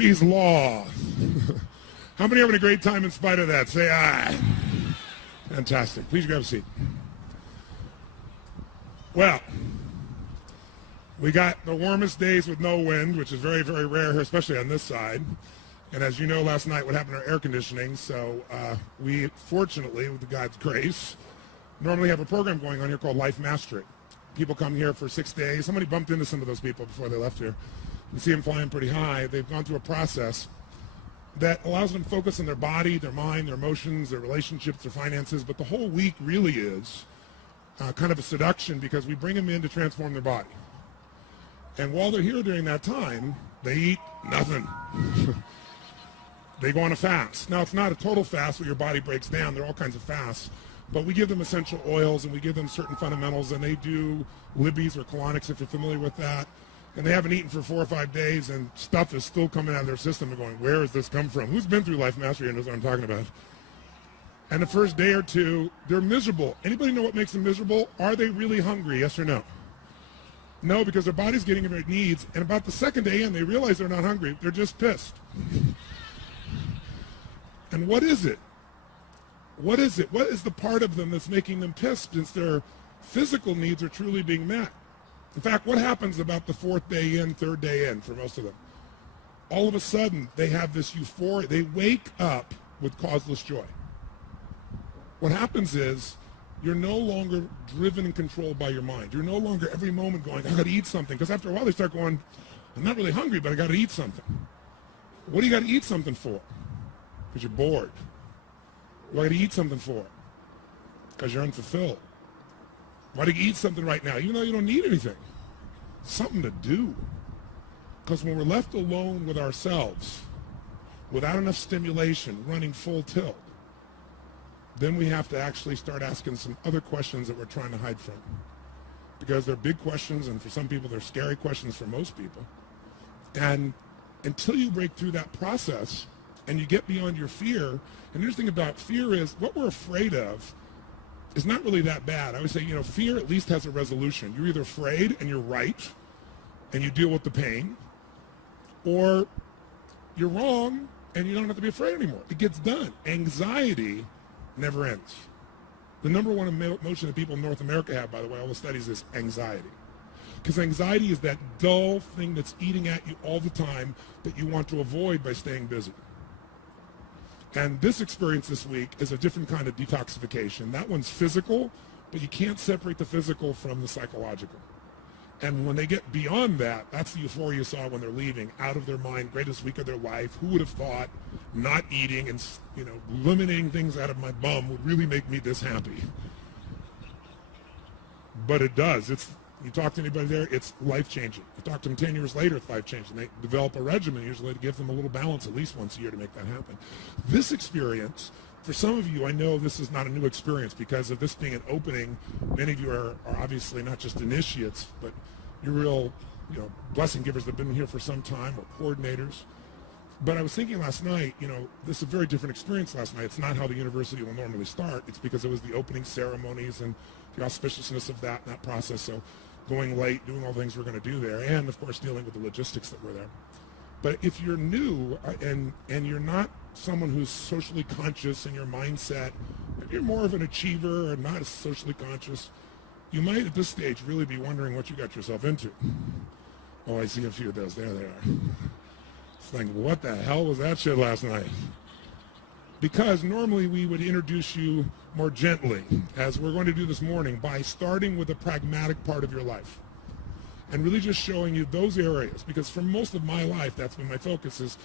Murphy's Law. How many are having a great time in spite of that? Say aye. Fantastic. Please grab a seat. Well, we got the warmest days with no wind, which is very, very rare here, especially on this side. And as you know, last night what happened to our air conditioning, so we, fortunately, with God's grace, normally have a program going on here called Life Mastery. People come here for 6 days. Somebody bumped into some of those people before they left here. You see them flying pretty high. They've gone through a process that allows them to focus on their body, their mind, their emotions, their relationships, their finances. But the whole week really is kind of a seduction because we bring them in to transform their body. And while they're here during that time, they eat nothing. They go on a fast. Now, it's not a total fast where your body breaks down. There are all kinds of fasts. But we give them essential oils and we give them certain fundamentals, and they do Libby's or colonics if you're familiar with that. And they haven't eaten for 4 or 5 days, and stuff is still coming out of their system and going, where has this come from? Who's been through Life Mastery and knows what I'm talking about? And the first day or two, they're miserable. Anybody know what makes them miserable? Are they really hungry, yes or no? No, because their body's getting their needs, and about the second day in, they realize they're not hungry. They're just pissed. And what is it? What is it? What is the part of them that's making them pissed since their physical needs are truly being met? In fact, what happens about the 4th day in, 3rd day in for most of them? All of a sudden, they have this euphoria. They wake up with causeless joy. What happens is you're no longer driven and controlled by your mind. You're no longer every moment going, I got to eat something. Because after a while, they start going, I'm not really hungry, but I got to eat something. What do you got to eat something for? Because you're bored. Why do you eat something for? Because you're unfulfilled. Why do you eat something right now, even though you don't need anything? Something to do. Because when we're left alone with ourselves, without enough stimulation, running full tilt, then we have to actually start asking some other questions that we're trying to hide from. Because they're big questions, and for some people, they're scary questions for most people. And until you break through that process and you get beyond your fear, and the interesting thing about fear is what we're afraid of is not really that bad. I would say, fear at least has a resolution. You're either afraid and you're right and you deal with the pain, or you're wrong and you don't have to be afraid anymore. It gets done. Anxiety never ends. The number one emotion that people in North America have, by the way, all the studies, is anxiety. Because anxiety is that dull thing that's eating at you all the time that you want to avoid by staying busy. And this experience this week is a different kind of detoxification. That one's physical, but you can't separate the physical from the psychological. And when they get beyond that, that's the euphoria you saw when they're leaving, out of their mind, greatest week of their life. Who would have thought not eating and, eliminating things out of my bum would really make me this happy? But it does. You talk to anybody there, it's life-changing. You talk to them 10 years later, it's life-changing. They develop a regimen usually to give them a little balance at least once a year to make that happen. This experience, for some of you, I know this is not a new experience because of this being an opening. Many of you are obviously not just initiates, but you're real, blessing givers that have been here for some time, or coordinators. But I was thinking last night, this is a very different experience last night. It's not how the university will normally start. It's because it was the opening ceremonies and the auspiciousness of that and that process. So going late, doing all the things we're going to do there, and of course dealing with the logistics that were there. But if you're new and you're not someone who's socially conscious in your mindset, if you're more of an achiever or not as socially conscious, you might at this stage really be wondering what you got yourself into. Oh, I see a few of those. There they are. It's like, what the hell was that shit last night? Because normally we would introduce you more gently, as we're going to do this morning, by starting with the pragmatic part of your life and really just showing you those areas. Because for most of my life, that's been my focus is,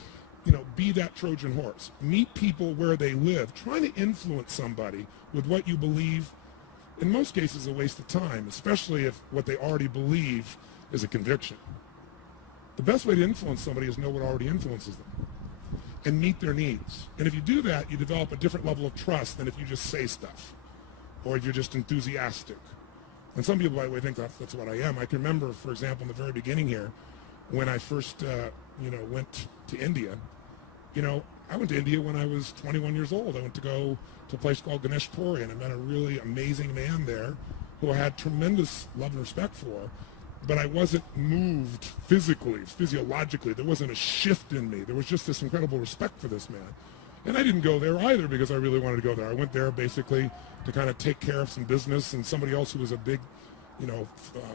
be that Trojan horse. Meet people where they live. Trying to influence somebody with what you believe, in most cases, a waste of time, especially if what they already believe is a conviction. The best way to influence somebody is know what already influences them and meet their needs. And if you do that, you develop a different level of trust than if you just say stuff or if you're just enthusiastic. And some people, by the way, think that's what I am. I can remember, for example, in the very beginning here, when I first, went to India. I went to India when I was 21 years old. I went to go to a place called Ganesh Puri, and I met a really amazing man there who I had tremendous love and respect for. but I wasn't moved physically, physiologically. There wasn't a shift in me. There was just this incredible respect for this man. And I didn't go there either because I really wanted to go there. I went there basically to kind of take care of some business, and somebody else who was a big,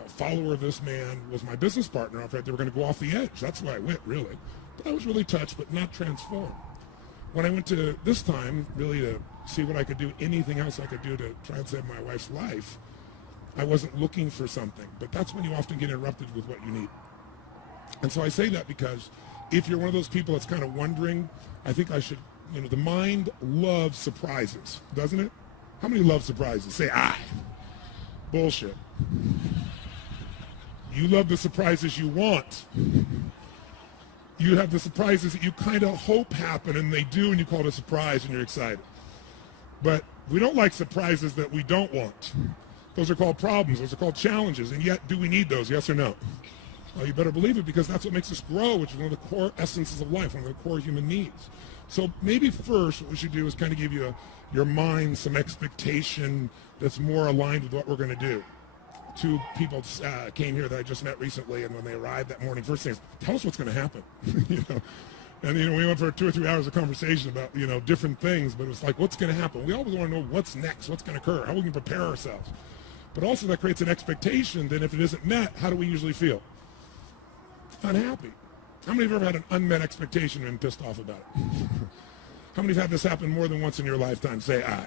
follower of this man was my business partner. I thought they were going to go off the edge. That's why I went, really. But I was really touched, but not transformed. When I went to this time, really to see what I could do, anything else I could do to try and save my wife's life, I wasn't looking for something. But that's when you often get interrupted with what you need. And so I say that because if you're one of those people that's kind of wondering, I think I should, the mind loves surprises, doesn't it? How many love surprises? Say aye. Bullshit. You love the surprises you want. You have the surprises that you kind of hope happen, and they do, and you call it a surprise, and you're excited. But we don't like surprises that we don't want. Those are called problems. Those are called challenges. And yet, do we need those? Yes or no? Well, you better believe it, because that's what makes us grow, which is one of the core essences of life, one of the core human needs. So maybe first what we should do is kind of give you your mind some expectation that's more aligned with what we're going to do. Two people came here that I just met recently, and when they arrived that morning, first thing is, tell us what's going to happen. And we went for 2 or 3 hours of conversation about different things, but it was like, what's going to happen? We always want to know what's next, what's going to occur, how we can prepare ourselves. But also that creates an expectation. Then if it isn't met, how do we usually feel? Unhappy. How many have ever had an unmet expectation and been pissed off about it? How many have had this happen more than once in your lifetime? Say aye.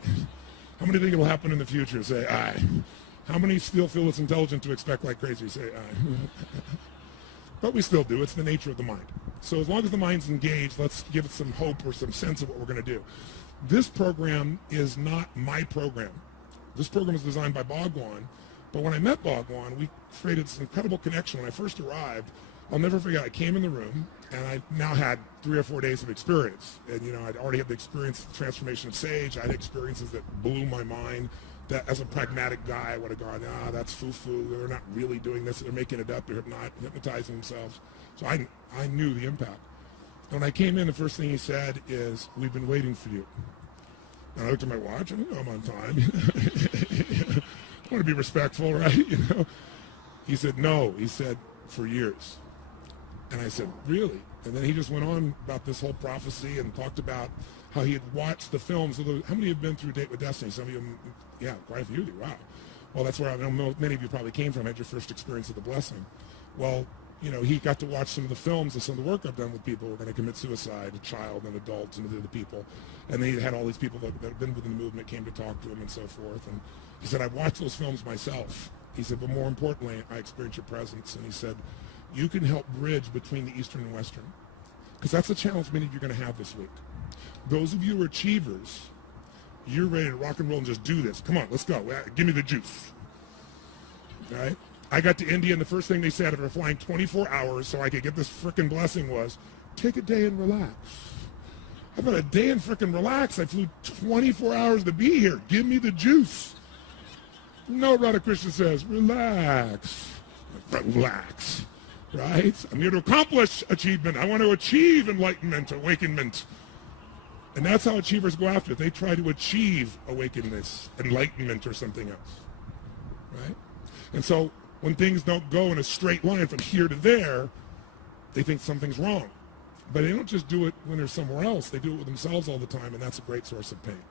How many think it'll happen in the future? Say aye. How many still feel it's intelligent to expect like crazy? Say aye. But we still do. It's the nature of the mind. So as long as the mind's engaged, let's give it some hope or some sense of what we're going to do. This program is not my program. This program is designed by Bhagwan. But when I met Bhagwan, we created this incredible connection. When I first arrived, I'll never forget, I came in the room, and I now had 3 or 4 days of experience. And, I'd already had the experience of the transformation of Sage. I had experiences that blew my mind, that as a pragmatic guy, I would have gone, that's foo-foo. They're not really doing this. They're making it up. They're hypnotizing themselves. So I knew the impact. And when I came in, the first thing he said is, we've been waiting for you. And I looked at my watch, and I'm on time. I want to be respectful, right? He said, no. He said, for years. And I said, really? And then he just went on about this whole prophecy and talked about how he had watched the films. How many have been through Date with Destiny? Some of you, yeah, quite a few. Wow. Well, that's where I know many of you probably came from, had your first experience of the blessing. Well, he got to watch some of the films and some of the work I've done with people who are going to commit suicide, a child and adults and other people. And then he had all these people that had been within the movement, came to talk to him and so forth. And he said, I watched those films myself. He said, but more importantly, I experienced your presence. And he said, you can help bridge between the Eastern and Western. Because that's the challenge many of you are going to have this week. Those of you who are achievers, you're ready to rock and roll and just do this. Come on, let's go. Give me the juice. All right? I got to India, and the first thing they said after flying 24 hours so I could get this frickin' blessing was, take a day and relax. How about a day and frickin' relax? I flew 24 hours to be here. Give me the juice. No, Radha Krishna says, relax. Relax. Right? I'm here to accomplish achievement. I want to achieve enlightenment, awakenment. And that's how achievers go after it. They try to achieve awakeness, enlightenment, or something else. Right? And so when things don't go in a straight line from here to there, they think something's wrong. But they don't just do it when they're somewhere else. They do it with themselves all the time, and that's a great source of pain.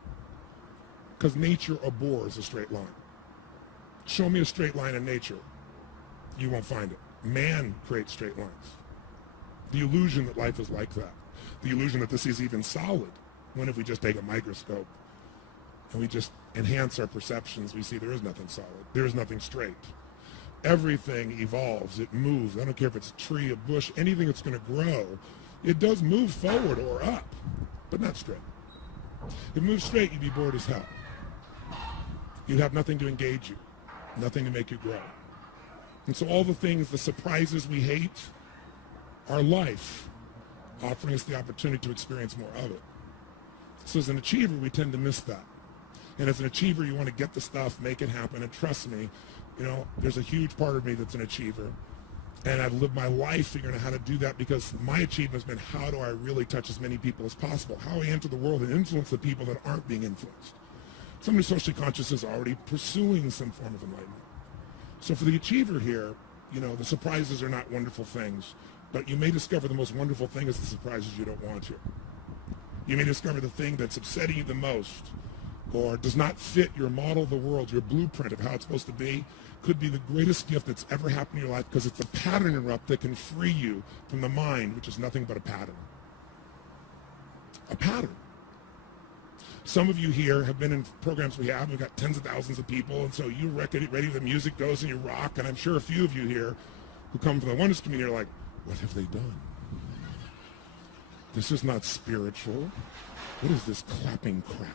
Because nature abhors a straight line. Show me a straight line in nature. You won't find it. Man creates straight lines. The illusion that life is like that. The illusion that this is even solid. When if we just take a microscope and we just enhance our perceptions, we see there is nothing solid. There is nothing straight. Everything evolves. It moves. I don't care if it's a tree, a bush, anything that's going to grow. It does move forward or up, but not straight. If it moves straight, you'd be bored as hell. You'd have nothing to engage you, nothing to make you grow. And so all the things, the surprises we hate, are life offering us the opportunity to experience more of it. So as an achiever, we tend to miss that. And as an achiever, you want to get the stuff, make it happen, and trust me, there's a huge part of me that's an achiever. And I've lived my life figuring out how to do that because my achievement has been how do I really touch as many people as possible? How I enter the world and influence the people that aren't being influenced. Somebody socially conscious is already pursuing some form of enlightenment. So for the achiever here, the surprises are not wonderful things, but you may discover the most wonderful thing is the surprises you don't want to. You may discover the thing that's upsetting you the most or does not fit your model of the world, your blueprint of how it's supposed to be, could be the greatest gift that's ever happened in your life because it's a pattern interrupt that can free you from the mind, which is nothing but a pattern. A pattern. Some of you here have been in programs we have. We've got tens of thousands of people, and so you're ready, the music goes and you rock, and I'm sure a few of you here who come from the oneness community are like, what have they done? This is not spiritual. What is this clapping crap?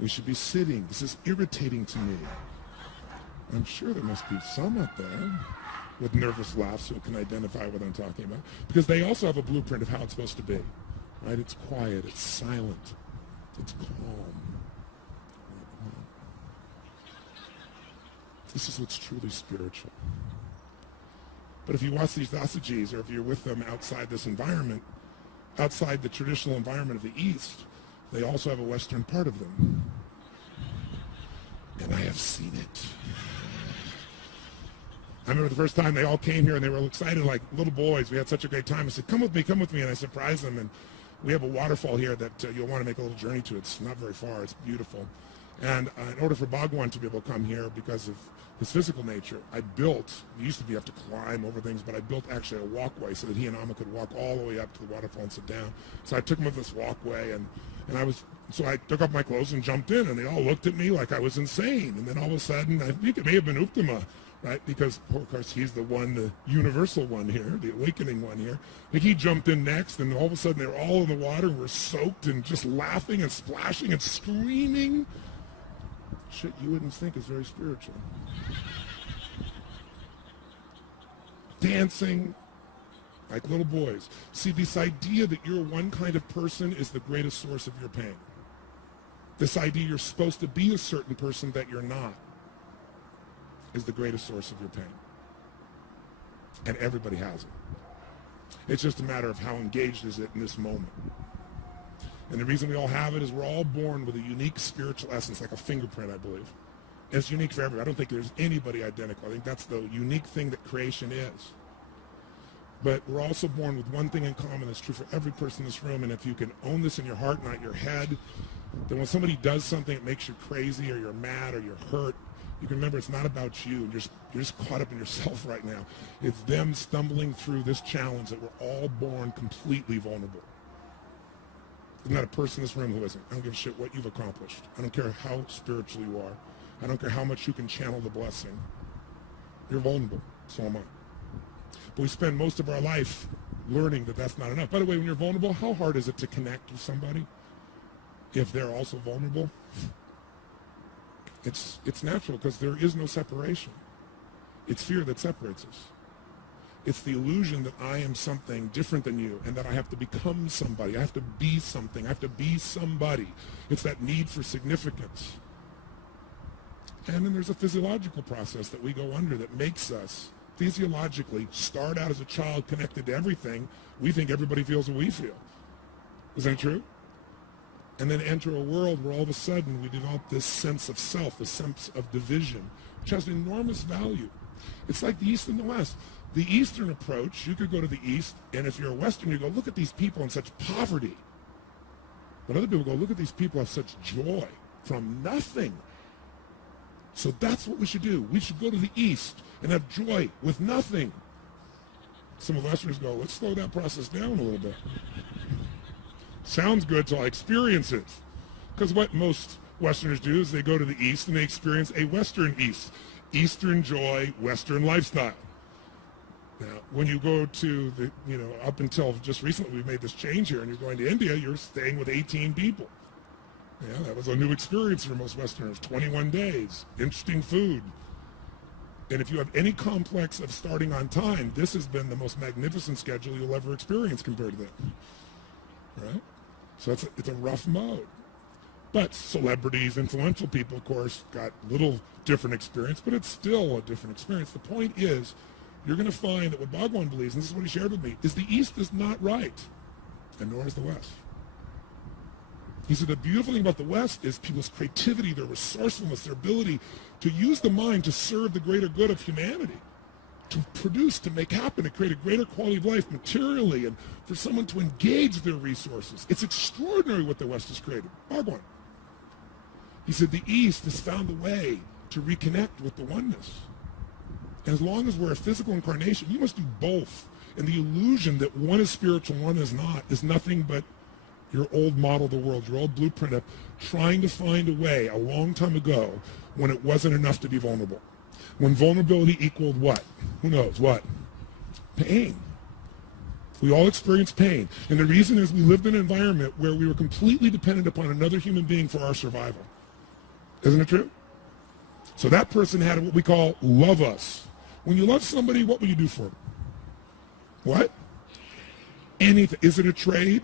We should be sitting. This is irritating to me. I'm sure there must be some out there with nervous laughs who can identify what I'm talking about. Because they also have a blueprint of how it's supposed to be. Right? It's quiet. It's silent. It's calm. This is what's truly spiritual. But if you watch these Dasaji's, or if you're with them outside this environment, outside the traditional environment of the East, they also have a Western part of them. And I have seen it. I remember the first time they all came here and they were excited like little boys. We had such a great time. I said, come with me. And I surprised them. And we have a waterfall here that you'll want to make a little journey to. It's not very far. It's beautiful. And in order for Bhagwan to be able to come here because of his physical nature, we used to have to climb over things, but I built actually a walkway so that he and Amma could walk all the way up to the waterfall and sit down. So I took him with this walkway, and I took off my clothes and jumped in, and they all looked at me like I was insane. And then all of a sudden, I think it may have been Uttama, right? Because, of course, he's the one, the universal one here, the awakening one here. I think he jumped in next, and all of a sudden they were all in the water and were soaked and just laughing and splashing and screaming. Shit you wouldn't think is very spiritual. Dancing like little boys. See, this idea that you're one kind of person is the greatest source of your pain. This idea you're supposed to be a certain person that you're not is the greatest source of your pain. And everybody has it. It's just a matter of how engaged is it in this moment. And the reason we all have it is we're all born with a unique spiritual essence, like a fingerprint, I believe. And it's unique for everybody. I don't think there's anybody identical. I think that's the unique thing that creation is. But we're also born with one thing in common that's true for every person in this room. And if you can own this in your heart, not your head, then when somebody does something that makes you crazy or you're mad or you're hurt, you can remember it's not about you. You're just caught up in yourself right now. It's them stumbling through this challenge that we're all born completely vulnerable. There's not a person in this room who isn't. I don't give a shit what you've accomplished. I don't care how spiritual you are. I don't care how much you can channel the blessing. You're vulnerable. So am I. But we spend most of our life learning that that's not enough. By the way, when you're vulnerable, how hard is it to connect with somebody if they're also vulnerable? It's natural because there is no separation. It's fear that separates us. It's the illusion that I am something different than you and that I have to become somebody. I have to be something. I have to be somebody. It's that need for significance. And then there's a physiological process that we go under that makes us physiologically start out as a child connected to everything. We think everybody feels what we feel. Is that true? And then enter a world where all of a sudden we develop this sense of self, this sense of division, which has enormous value. It's like the East and the West. The Eastern approach, you could go to the East, and if you're a Western, you go, look at these people in such poverty. But other people go, look at these people have such joy from nothing. So that's what we should do. We should go to the East and have joy with nothing. Some of Westerners go, let's slow that process down a little bit. Sounds good till I experience it. Because what most Westerners do is they go to the East and they experience a Western East. Eastern joy, Western lifestyle. Now, when you go to the, up until just recently we made this change here and you're going to India, you're staying with 18 people. Yeah, that was a new experience for most Westerners. 21 days, interesting food. And if you have any complex of starting on time, this has been the most magnificent schedule you'll ever experience compared to that. Right? So it's a rough mode. But celebrities, influential people, of course, got a little different experience, but it's still a different experience. The point is, you're going to find that what Bhagwan believes, and this is what he shared with me, is the East is not right, and nor is the West. He said the beautiful thing about the West is people's creativity, their resourcefulness, their ability to use the mind to serve the greater good of humanity. to produce, to make happen, to create a greater quality of life materially, and for someone to engage their resources. It's extraordinary what the West has created. Bhagwan. He said the East has found a way to reconnect with the oneness. And as long as we're a physical incarnation, you must do both. And the illusion that one is spiritual, one is not, is nothing but your old model of the world, your old blueprint of trying to find a way a long time ago when it wasn't enough to be vulnerable. When vulnerability equaled what? Who knows what? Pain. We all experience pain. And the reason is we lived in an environment where we were completely dependent upon another human being for our survival. Isn't it true? So that person had what we call love us. When you love somebody, what will you do for them? What? Anything. Is it a trade?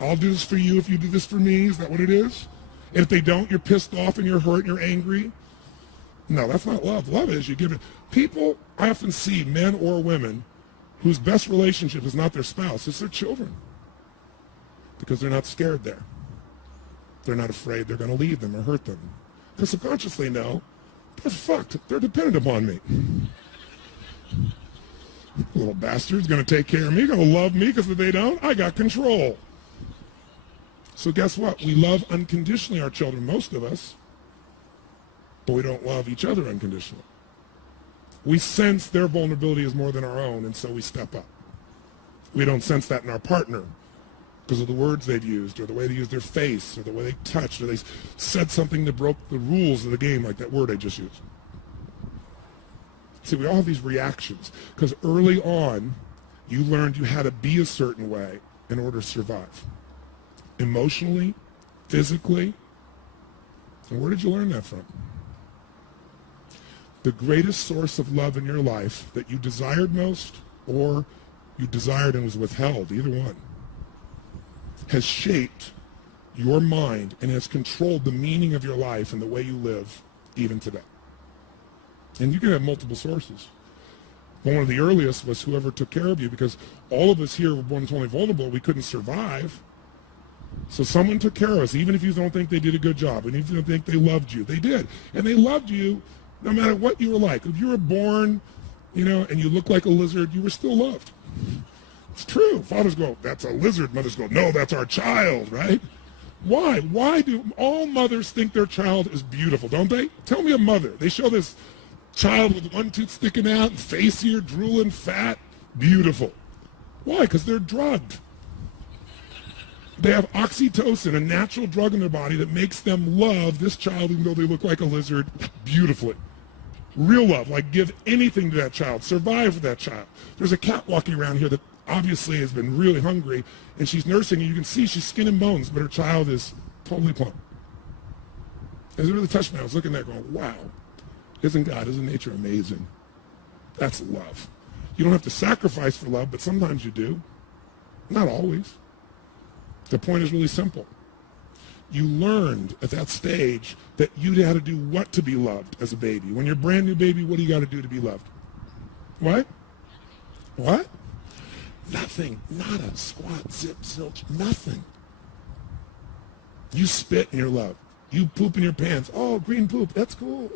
I'll do this for you if you do this for me. Is that what it is? And if they don't, you're pissed off and you're hurt and you're angry? No, that's not love. Love is you give it. People, I often see men or women whose best relationship is not their spouse, it's their children. Because they're not scared there. They're not afraid they're going to leave them or hurt them. Because subconsciously know, they're fucked. They're dependent upon me. Little bastard's going to take care of me, going to love me, because if they don't, I got control. So guess what? We love unconditionally our children, most of us, but we don't love each other unconditionally. We sense their vulnerability is more than our own, and so we step up. We don't sense that in our partner because of the words they've used, or the way they use their face, or the way they touched, or they said something that broke the rules of the game, like that word I just used. See, we all have these reactions because early on, you learned you had to be a certain way in order to survive. Emotionally, physically. And where did you learn that from? The greatest source of love in your life that you desired most, or you desired and was withheld, either one, has shaped your mind and has controlled the meaning of your life and the way you live even today. And you can have multiple sources. One of the earliest was whoever took care of you, because all of us here were born totally vulnerable. We couldn't survive. So someone took care of us, even if you don't think they did a good job, and if you don't think they loved you. They did. And they loved you no matter what you were like. If you were born, and you looked like a lizard, you were still loved. It's true. Fathers go, that's a lizard. Mothers go, no, that's our child, right? Why? Why do all mothers think their child is beautiful, don't they? Tell me a mother. They show this child with one tooth sticking out, and face here, drooling, fat, beautiful. Why? Because they're drugged. They have oxytocin, a natural drug in their body that makes them love this child, even though they look like a lizard, beautifully. Real love, like give anything to that child, survive for that child. There's a cat walking around here that obviously has been really hungry, and she's nursing, and you can see she's skin and bones, but her child is totally plump. It really touched me. I was looking there going, wow, isn't God, isn't nature amazing? That's love. You don't have to sacrifice for love, but sometimes you do. Not always. The point is really simple. You learned at that stage that you had to do what to be loved as a baby. When you're a brand new baby, what do you got to do to be loved? What? What? Nothing. Nada. Squat, zip, zilch. Nothing. You spit and you're loved. You poop in your pants. Oh, green poop. That's cool.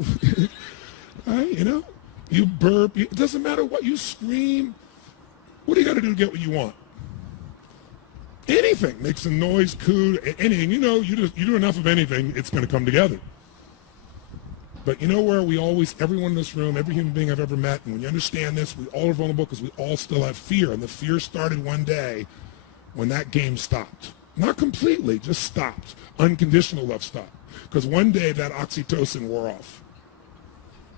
Right? You burp. It doesn't matter what. You scream. What do you got to do to get what you want? Anything. Make some noise, coo, anything. You do enough of anything, it's going to come together. But you know where we always, everyone in this room, every human being I've ever met, and when you understand this, we all are vulnerable because we all still have fear. And the fear started one day when that game stopped. Not completely, just stopped. Unconditional love stopped. Because one day that oxytocin wore off.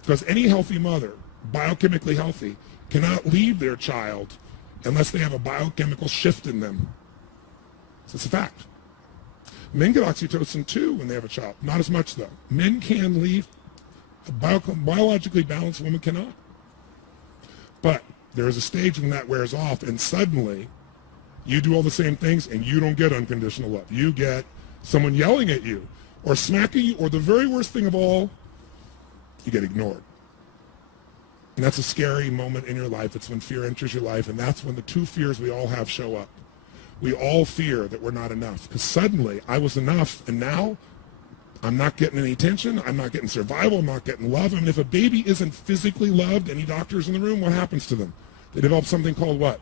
Because any healthy mother, biochemically healthy, cannot leave their child unless they have a biochemical shift in them. So it's a fact. Men get oxytocin too when they have a child. Not as much though. Men can leave. A biologically balanced woman cannot. But there is a stage when that wears off, and suddenly you do all the same things and you don't get unconditional love. You get someone yelling at you or smacking you, or the very worst thing of all, you get ignored. And that's a scary moment in your life. It's when fear enters your life, and that's when the two fears we all have show up. We all fear that we're not enough, because suddenly I was enough, and now I'm not getting any attention. I'm not getting survival. I'm not getting love. I mean, if a baby isn't physically loved, any doctors in the room, what happens to them? They develop something called what?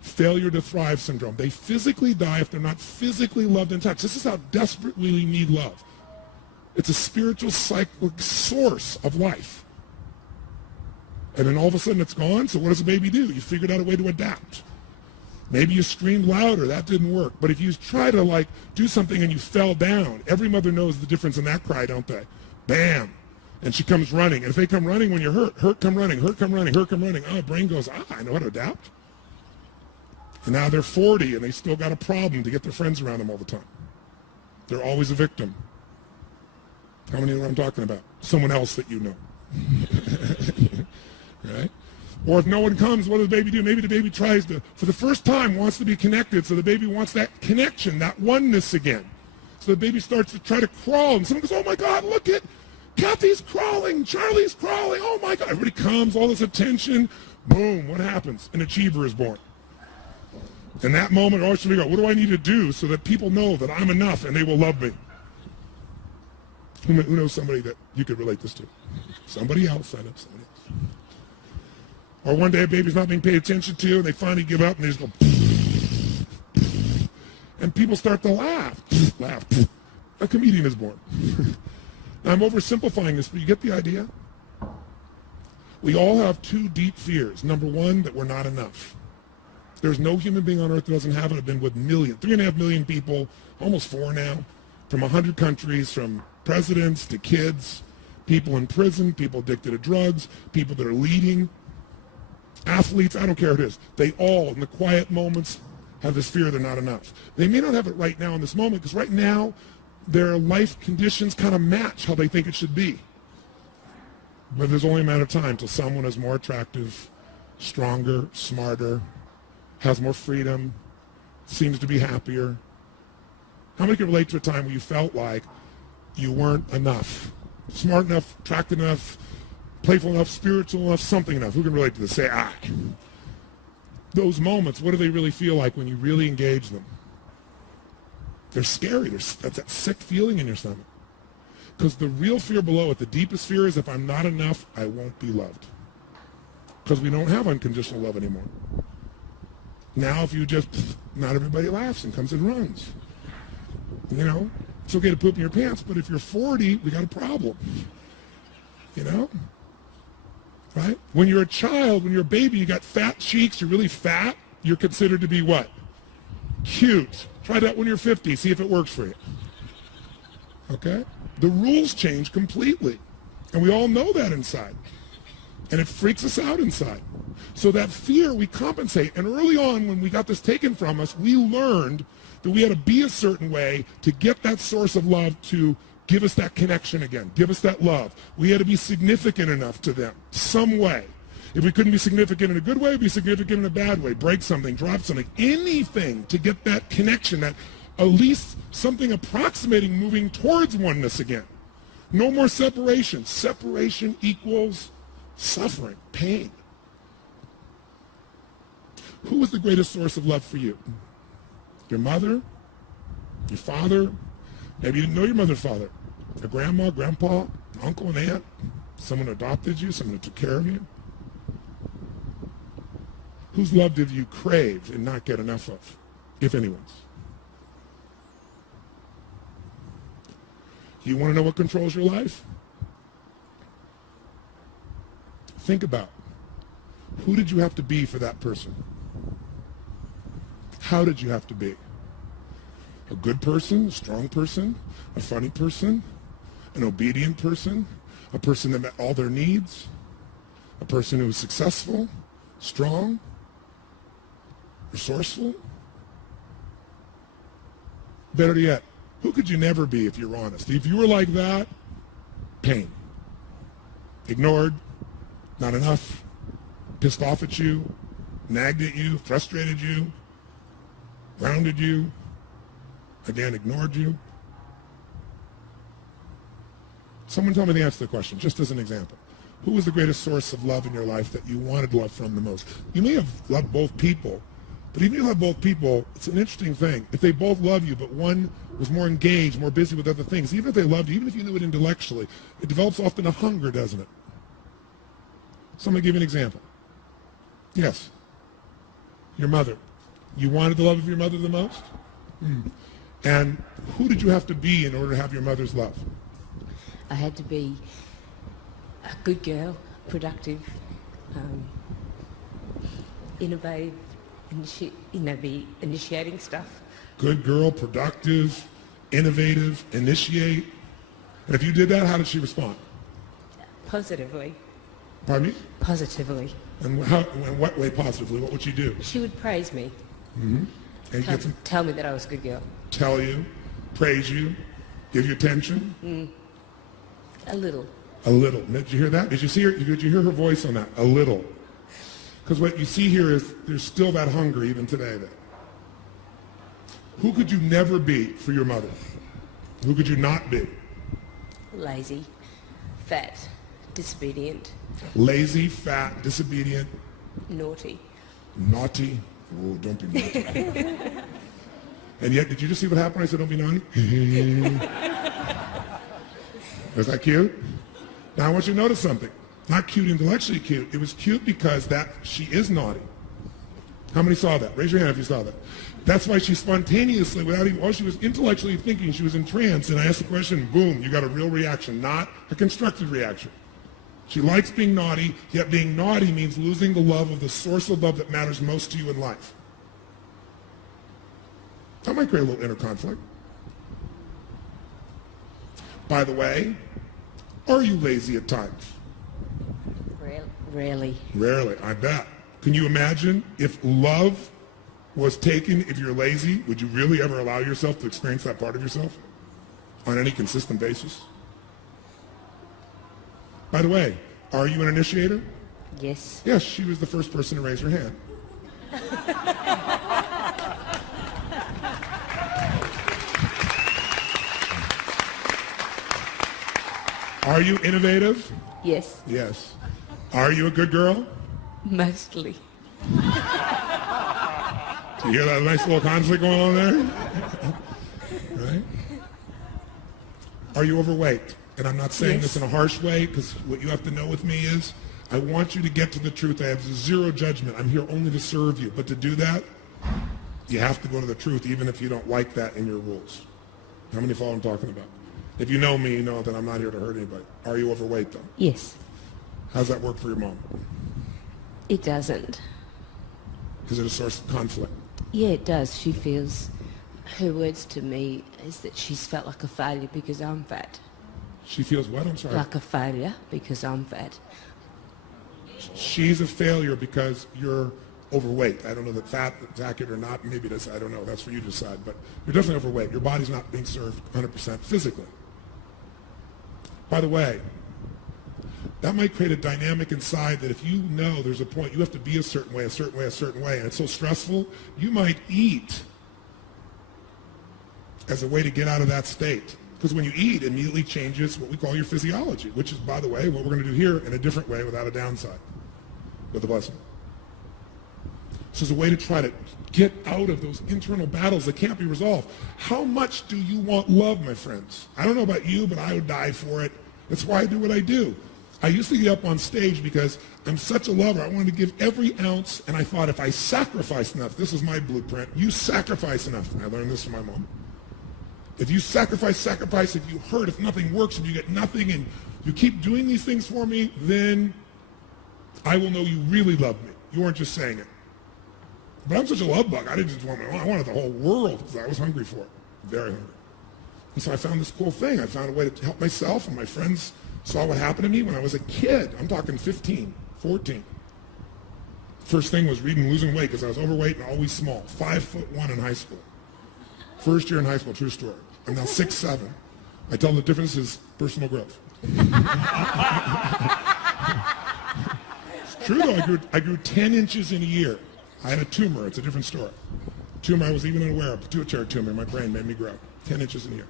Failure to thrive syndrome. They physically die if they're not physically loved and touched. This is how desperately we need love. It's a spiritual cyclic source of life. And then all of a sudden it's gone, so what does a baby do? You figured out a way to adapt. Maybe you screamed louder, that didn't work. But if you try to do something and you fell down, every mother knows the difference in that cry, don't they? Bam. And she comes running. And if they come running when you're hurt come running, hurt come running, hurt come running. Oh, brain goes, I know how to adapt. And now they're 40 and they still got a problem to get their friends around them all the time. They're always a victim. How many know what I'm talking about? Someone else that you know. Right? Or if no one comes, what does the baby do? Maybe the baby tries to, for the first time, wants to be connected, so the baby wants that connection, that oneness again. So the baby starts to try to crawl, and someone goes, oh my God, look at, Kathy's crawling, Charlie's crawling, oh my God. Everybody comes, all this attention, boom, what happens? An achiever is born. In that moment, I always figure out, what do I need to do so that people know that I'm enough and they will love me? Who knows somebody that you could relate this to? Somebody else, I know somebody else. Or one day a baby's not being paid attention to, and they finally give up, and they just go, and people start to laugh. A comedian is born. I'm oversimplifying this, but you get the idea? We all have two deep fears. Number one, that we're not enough. There's no human being on earth that doesn't have it. I've been with 3.5 million people, almost 4 now, from 100 countries, from presidents to kids, people in prison, people addicted to drugs, people that are leading, athletes, I don't care who it is. They all, in the quiet moments, have this fear they're not enough. They may not have it right now in this moment, because right now, their life conditions kind of match how they think it should be. But there's only a matter of time until someone is more attractive, stronger, smarter, has more freedom, seems to be happier. How many can relate to a time where you felt like you weren't enough? Smart enough, attractive enough, playful enough, spiritual enough, something enough. Who can relate to this? Say, I. Those moments, what do they really feel like when you really engage them? They're scary. That's that sick feeling in your stomach. Because the real fear below it, the deepest fear is if I'm not enough, I won't be loved. Because we don't have unconditional love anymore. Now if you just, not everybody laughs and comes and runs. You know, it's okay to poop in your pants, but if you're 40, we got a problem. You know? Right? When you're a child, when you're a baby, you got fat cheeks, you're really fat, you're considered to be what? Cute. Try that when you're 50, see if it works for you. Okay? The rules change completely. And we all know that inside. And it freaks us out inside. So that fear, we compensate. And early on, when we got this taken from us, we learned that we had to be a certain way to get that source of love to give us that connection again, give us that love. We had to be significant enough to them, some way. If we couldn't be significant in a good way, be significant in a bad way. Break something, drop something, anything to get that connection, that at least something approximating moving towards oneness again. No more separation. Separation equals suffering, pain. Who was the greatest source of love for you? Your mother? Your father? Maybe you didn't know your mother and father. Your grandma, grandpa, uncle and aunt? Someone adopted you, someone who took care of you? Whose love did you crave and not get enough of, if anyone's? You want to know what controls your life? Think about, who did you have to be for that person? How did you have to be? A good person, a strong person, a funny person, an obedient person, a person that met all their needs, a person who was successful, strong, resourceful? Better yet, who could you never be if you're honest? If you were like that, pain. Ignored, not enough, pissed off at you, nagged at you, frustrated you, grounded you, again, ignored you. Someone tell me the answer to the question, just as an example. Who was the greatest source of love in your life that you wanted love from the most? You may have loved both people, But even if you have both people, it's an interesting thing. If they both love you, but one was more engaged, more busy with other things, even if they loved you, even if you knew it intellectually, it develops often a hunger, doesn't it? So I'm going to give you an example. Yes. Your mother. You wanted the love of your mother the most? And who did you have to be in order to have your mother's love? I had to be a good girl, productive, innovative, be initiating stuff. Good girl, productive, innovative, initiate. And if you did that, how did she respond? Positively. Pardon me? Positively. And in what way positively? What would she do? She would praise me. Mm-hmm. And tell me that I was a good girl. Tell you, praise you, give you attention? A little. A little. Did you hear that? Did you hear her voice on that? A little. Because what you see here is there's still that hunger even today. Who could you never be for your mother? Who could you not be? Lazy, fat, disobedient. Lazy, fat, disobedient. Naughty. Naughty. Oh, don't be naughty. And yet, did you just see what happened when I said don't be naughty? Was that cute? Now I want you to notice something. Not cute intellectually cute. It was cute because she is naughty. How many saw that? Raise your hand if you saw that. That's why she spontaneously, while she was intellectually thinking, she was in trance, and I asked the question, boom, you got a real reaction, not a constructed reaction. She likes being naughty, yet being naughty means losing the love of the source of love that matters most to you in life. That might create a little inner conflict. By the way, are you lazy at times? Rarely. Rarely, I bet. Can you imagine if love was taken, if you're lazy, would you really ever allow yourself to experience that part of yourself on any consistent basis? By the way, are you an initiator? Yes. Yes, she was the first person to raise her hand. Are you innovative? Yes. Yes. Are you a good girl? Mostly. Do you hear that nice little conflict going on there? Right? Are you overweight? And I'm not saying this in a harsh way, because what you have to know with me is I want you to get to the truth. I have zero judgment. I'm here only to serve you. But to do that, you have to go to the truth, even if you don't like that in your rules. How many follow what I'm talking about? If you know me, you know that I'm not here to hurt anybody. Are you overweight, though? Yes. How's that work for your mom? It doesn't. Is it a source of conflict? Yeah, it does. She feels, her words to me is that she's felt like a failure because I'm fat. She feels what? I'm sorry. Like a failure because I'm fat. She's a failure because you're overweight. I don't know that fat is accurate or not. Maybe it is. I don't know. That's for you to decide. But you're definitely overweight. Your body's not being served 100% physically. By the way, that might create a dynamic inside that if you know there's a point you have to be a certain way, a certain way, a certain way, and it's so stressful, you might eat as a way to get out of that state. Because when you eat, it immediately changes what we call your physiology, which is, by the way, what we're going to do here in a different way without a downside, with a blessing. So it's a way to try to get out of those internal battles that can't be resolved. How much do you want love, my friends? I don't know about you, but I would die for it. That's why I do what I do. I used to get up on stage because I'm such a lover. I wanted to give every ounce, and I thought if I sacrifice enough, this is my blueprint, you sacrifice enough. I learned this from my mom. If you sacrifice, if you hurt, if nothing works, if you get nothing, and you keep doing these things for me, then I will know you really love me. You weren't just saying it. But I'm such a love bug. I didn't just want my own. I wanted the whole world because I was hungry for it. Very hungry. And so I found this cool thing. I found a way to help myself, and my friends saw what happened to me when I was a kid. I'm talking 15, 14. First thing was reading Losing Weight because I was overweight and always small. 5'1" in high school. First year in high school, true story. I'm now 6'7". I tell the difference is personal growth. It's true though, I grew 10 inches in a year. I had a tumor, it's a different story. Tumor I was even unaware of, pituitary tumor in my brain made me grow 10 inches in a year.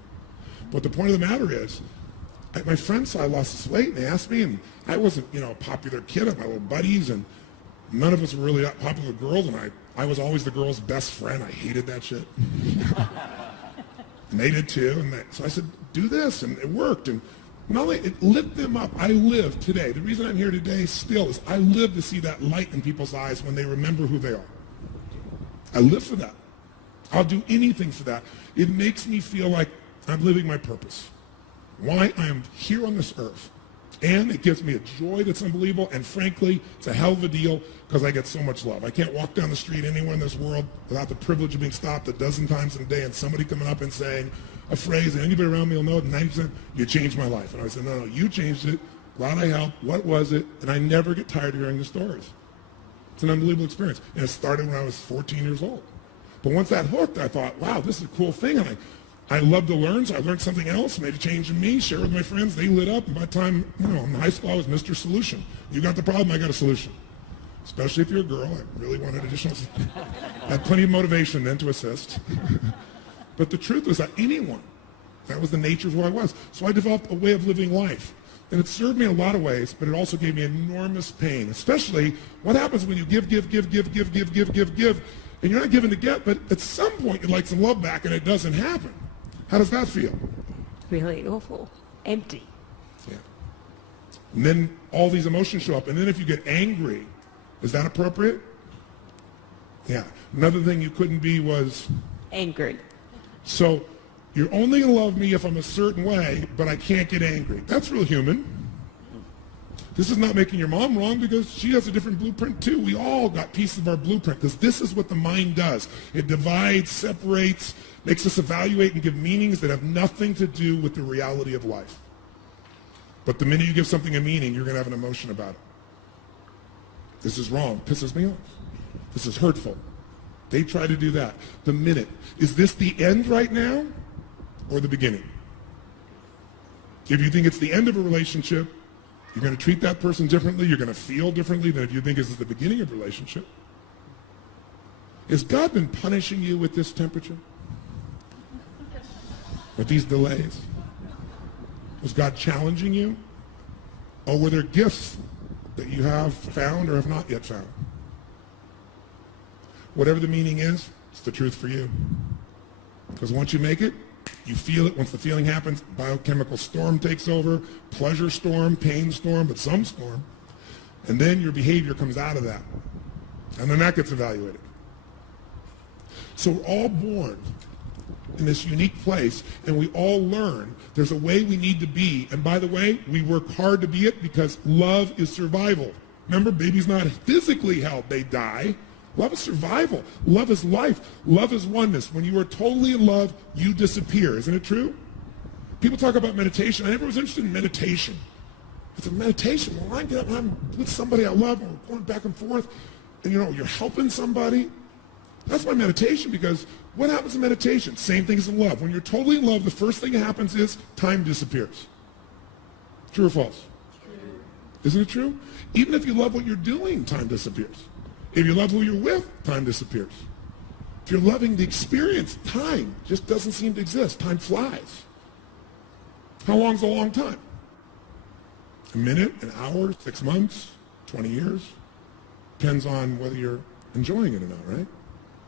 But the point of the matter is, my friends saw I lost this weight and they asked me, and I wasn't, a popular kid of my little buddies, and None of us were really that popular girls, and I was always the girl's best friend. I hated that shit. And they did too. So I said, do this, and it worked. And not only it lit them up, I live today. The reason I'm here today still is I live to see that light in people's eyes when they remember who they are. I live for that. I'll do anything for that. It makes me feel like I'm living my purpose. Why I am here on this earth. And it gives me a joy that's unbelievable. And frankly, it's a hell of a deal because I get so much love. I can't walk down the street anywhere in this world without the privilege of being stopped a dozen times in a day and somebody coming up and saying a phrase, and anybody around me will know it, 90%, you changed my life. And I said, no, you changed it. Glad I helped. What was it? And I never get tired of hearing the stories. It's an unbelievable experience. And it started when I was 14 years old. But once that hooked, I thought, wow, this is a cool thing. And I love to learn, so I learned something else, made a change in me, shared with my friends. They lit up, and by the time, in high school, I was Mr. Solution. You got the problem, I got a solution. Especially if you're a girl, I really wanted additional. I had plenty of motivation then to assist. But the truth was that that was the nature of who I was. So I developed a way of living life. And it served me in a lot of ways, but it also gave me enormous pain, especially what happens when you give, and you're not giving to get, but at some point you'd like some love back, and it doesn't happen. How does that feel? Really awful. Empty. Yeah. And then all these emotions show up. And then if you get angry, is that appropriate? Yeah. Another thing you couldn't be was? Angry. So you're only going to love me if I'm a certain way, but I can't get angry. That's real human. This is not making your mom wrong because she has a different blueprint too. We all got pieces of our blueprint because this is what the mind does. It divides, separates, makes us evaluate and give meanings that have nothing to do with the reality of life. But the minute you give something a meaning, you're going to have an emotion about it. This is wrong. Pisses me off. This is hurtful. They try to do that. The minute. Is this the end right now or the beginning? If you think it's the end of a relationship, you're going to treat that person differently. You're going to feel differently than if you think this is the beginning of a relationship. Has God been punishing you with this temperature? With these delays? Was God challenging you? Or were there gifts that you have found or have not yet found? Whatever the meaning is, it's the truth for you. Because once you make it, you feel it. Once the feeling happens, biochemical storm takes over, pleasure storm, pain storm, but some storm. And then your behavior comes out of that. And then that gets evaluated. So we're all born in this unique place, and we all learn there's a way we need to be. And by the way, we work hard to be it because love is survival. Remember, baby's not physically held, they die. Love is survival. Love is life. Love is oneness. When you are totally in love, you disappear. Isn't it true? People talk about meditation. I never was interested in meditation. It's a meditation. Well, I get up and I'm with somebody I love and we're going back and forth and you're helping somebody. That's my meditation because what happens in meditation? Same thing as in love. When you're totally in love, the first thing that happens is time disappears. True or false? True. Isn't it true? Even if you love what you're doing, time disappears. If you love who you're with, time disappears. If you're loving the experience, time just doesn't seem to exist. Time flies. How long's a long time? A minute, an hour, 6 months, 20 years? Depends on whether you're enjoying it or not, right?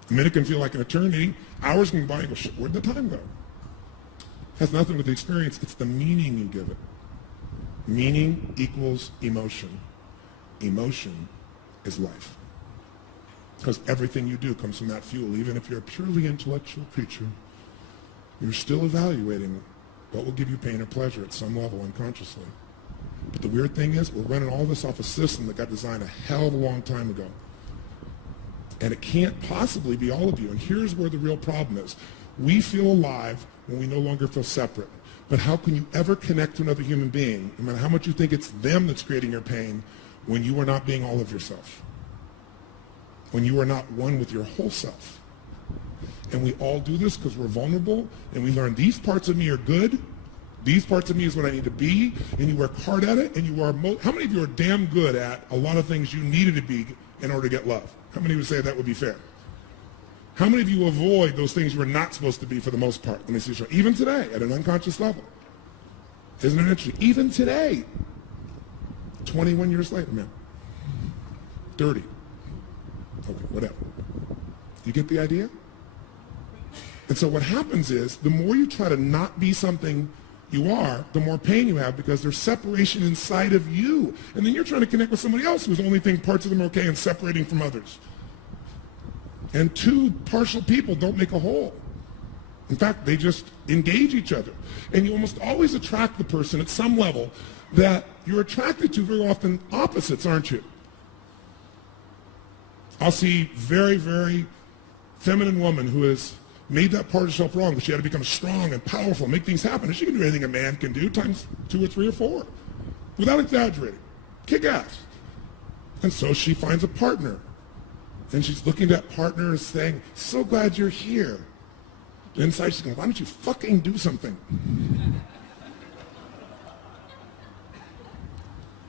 A minute can feel like an eternity. Hours can go by and go, shit, where'd the time go? It has nothing with the experience. It's the meaning you give it. Meaning equals emotion. Emotion is life. Because everything you do comes from that fuel. Even if you're a purely intellectual creature, you're still evaluating what will give you pain or pleasure at some level unconsciously. But the weird thing is, we're running all this off a system that got designed a hell of a long time ago. And it can't possibly be all of you. And here's where the real problem is. We feel alive when we no longer feel separate. But how can you ever connect to another human being, no matter how much you think it's them that's creating your pain, when you are not being all of yourself? When you are not one with your whole self. And we all do this because we're vulnerable, and we learn these parts of me are good, these parts of me is what I need to be, and you work hard at it, and you are, how many of you are damn good at a lot of things you needed to be in order to get love? How many would say that would be fair? How many of you avoid those things you are not supposed to be for the most part? Let me see. Even today, at an unconscious level. Isn't it interesting? Even today, 21 years later, man, 30. Okay, whatever. You get the idea? And so what happens is, the more you try to not be something you are, the more pain you have because there's separation inside of you. And then you're trying to connect with somebody else who's only thinking parts of them are okay and separating from others. And two partial people don't make a whole. In fact, they just engage each other. And you almost always attract the person at some level that you're attracted to, very often opposites, aren't you? I'll see very, very feminine woman who has made that part of herself wrong, but she had to become strong and powerful, make things happen. And she can do anything a man can do times 2 or 3 or 4, without exaggerating. Kick ass. And so she finds a partner. And she's looking at that partner and saying, so glad you're here. And inside she's going, why don't you fucking do something?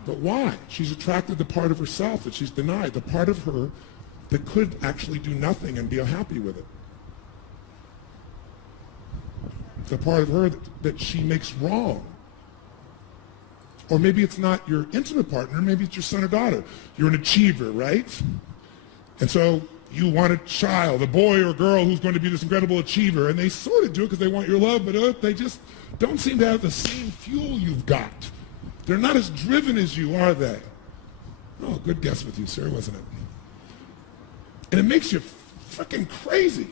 But why? She's attracted to the part of herself that she's denied, the part of her that could actually do nothing and be happy with it. The part of her that she makes wrong. Or maybe it's not your intimate partner, maybe it's your son or daughter. You're an achiever, right? And so you want a child, a boy or a girl who's going to be this incredible achiever, and they sort of do it because they want your love, but they just don't seem to have the same fuel you've got. They're not as driven as you, are they? Oh, good guess with you, sir, wasn't it? And it makes you freaking crazy.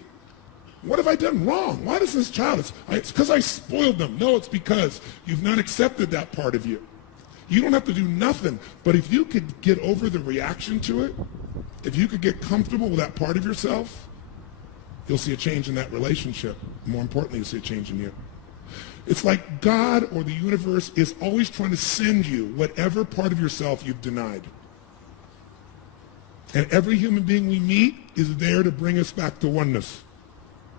What have I done wrong? Why does this child? It's because I spoiled them. No, it's because you've not accepted that part of you. You don't have to do nothing, but if you could get over the reaction to it, if you could get comfortable with that part of yourself, you'll see a change in that relationship. More importantly, you'll see a change in you. It's like God or the universe is always trying to send you whatever part of yourself you've denied. And every human being we meet is there to bring us back to oneness.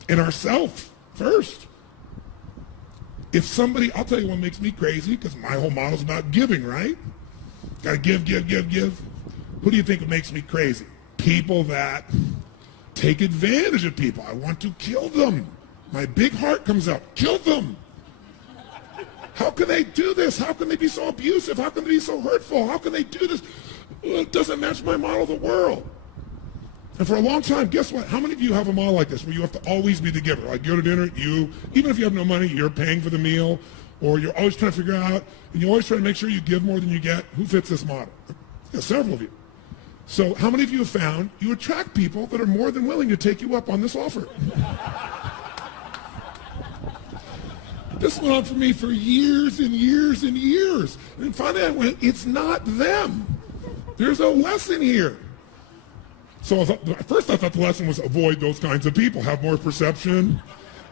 And ourself first. If somebody, I'll tell you what makes me crazy, because my whole model's about giving, right? Gotta give, give, give, give. Who do you think makes me crazy? People that take advantage of people. I want to kill them. My big heart comes out. Kill them. How can they do this? How can they be so abusive? How can they be so hurtful? How can they do this? Well, it doesn't match my model of the world. And for a long time, guess what? How many of you have a model like this where you have to always be the giver? Like, go to dinner, even if you have no money, you're paying for the meal, or you're always trying to figure out, and you always try to make sure you give more than you get. Who fits this model? Yeah, several of you. So how many of you have found you attract people that are more than willing to take you up on this offer? This went on for me for years and years and years. And finally I went, it's not them. There's a lesson here. So at first I thought the lesson was avoid those kinds of people, have more perception,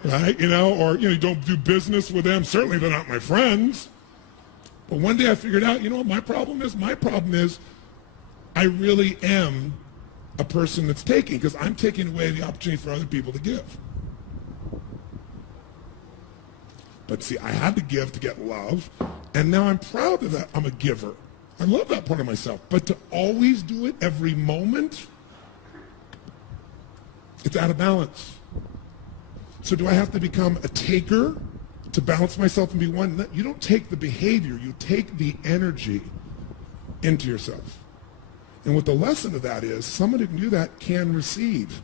right? Or you don't do business with them. Certainly they're not my friends. But one day I figured out, what my problem is? My problem is I really am a person that's taking, because I'm taking away the opportunity for other people to give. But see, I had to give to get love, and now I'm proud of that. I'm a giver. I love that part of myself. But to always do it every moment, it's out of balance. So do I have to become a taker to balance myself and be one? You don't take the behavior, you take the energy into yourself. And what the lesson of that is, someone who can do that can receive.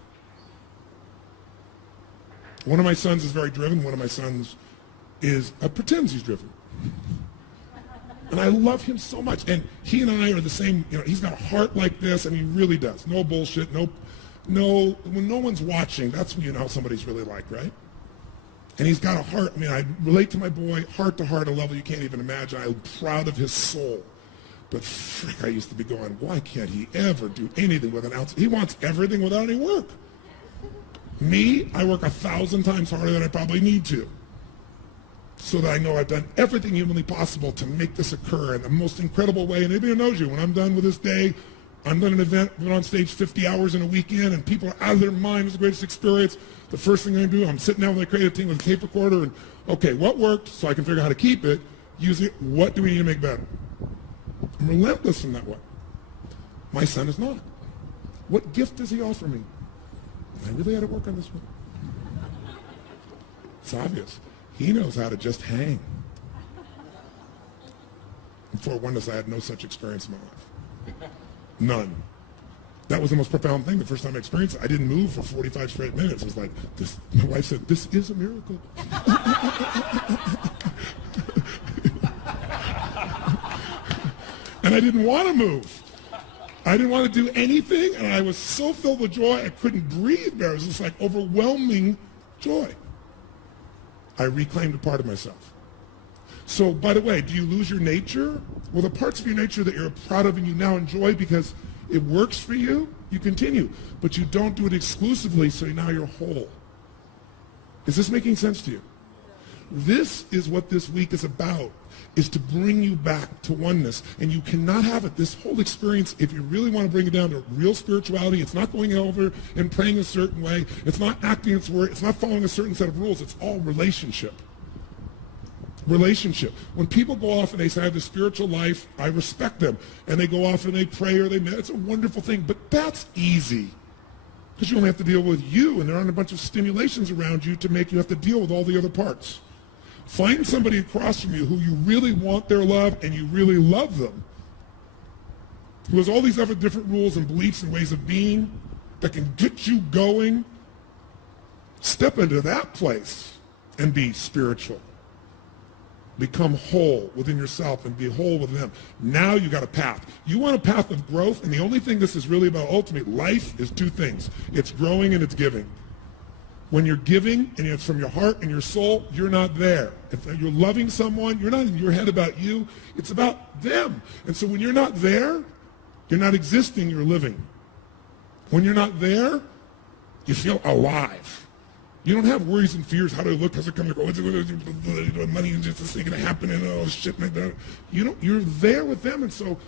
One of my sons is very driven. One of my sons pretends he's driven. And I love him so much. And he and I are the same, he's got a heart like this, and he really does. No bullshit, no, when no one's watching, that's when you know somebody's really like, right? And he's got a heart. I relate to my boy heart to heart, a level you can't even imagine. I'm proud of his soul. But frick, I used to be going, why can't he ever do anything with an ounce? He wants everything without any work. Me, I work 1,000 times harder than I probably need to, so that I know I've done everything humanly possible to make this occur in the most incredible way. And anybody who knows you, when I'm done with this day, I'm done an event, been on stage 50 hours in a weekend, and people are out of their mind. It was the greatest experience. The first thing I do, I'm sitting down with my creative team with a tape recorder, and okay, what worked so I can figure out how to keep it, use it, what do we need to make better? I'm relentless in that way. My son is not. What gift does he offer me? I really had to work on this one. It's obvious. He knows how to just hang. And for oneness, I had no such experience in my life. None. That was the most profound thing. The first time I experienced it, I didn't move for 45 straight minutes. It was like, this, my wife said, this is a miracle. And I didn't want to move. I didn't want to do anything, and I was so filled with joy, I couldn't breathe there. It was just like overwhelming joy. I reclaimed a part of myself. So, by the way, do you lose your nature? Well, the parts of your nature that you're proud of and you now enjoy because it works for you, you continue. But you don't do it exclusively, so now you're whole. Is this making sense to you? This is what this week is about, is to bring you back to oneness. And you cannot have it, this whole experience, if you really want to bring it down to real spirituality. It's not going over and praying a certain way. It's not acting its word. It's not following a certain set of rules. It's all relationship. Relationship. When people go off and they say, I have a spiritual life, I respect them. And they go off and they pray or they meditate. It's a wonderful thing, but that's easy. Because you only have to deal with you, and there aren't a bunch of stimulations around you to make you have to deal with all the other parts. Find somebody across from you who you really want their love and you really love them, who has all these other different rules and beliefs and ways of being that can get you going. Step into that place and be spiritual. Become whole within yourself and be whole with them. Now you got a path. You want a path of growth, and the only thing this is really about ultimately, life is two things. It's growing and it's giving. When you're giving and it's from your heart and your soul, you're not there. If you're loving someone, you're not in your head about you. It's about them. And so when you're not there, you're not existing, you're living. When you're not there, you feel alive. You don't have worries and fears. How do I look? How's it come? Money is just this thing going to happen and all shit like that. You're there with them, and so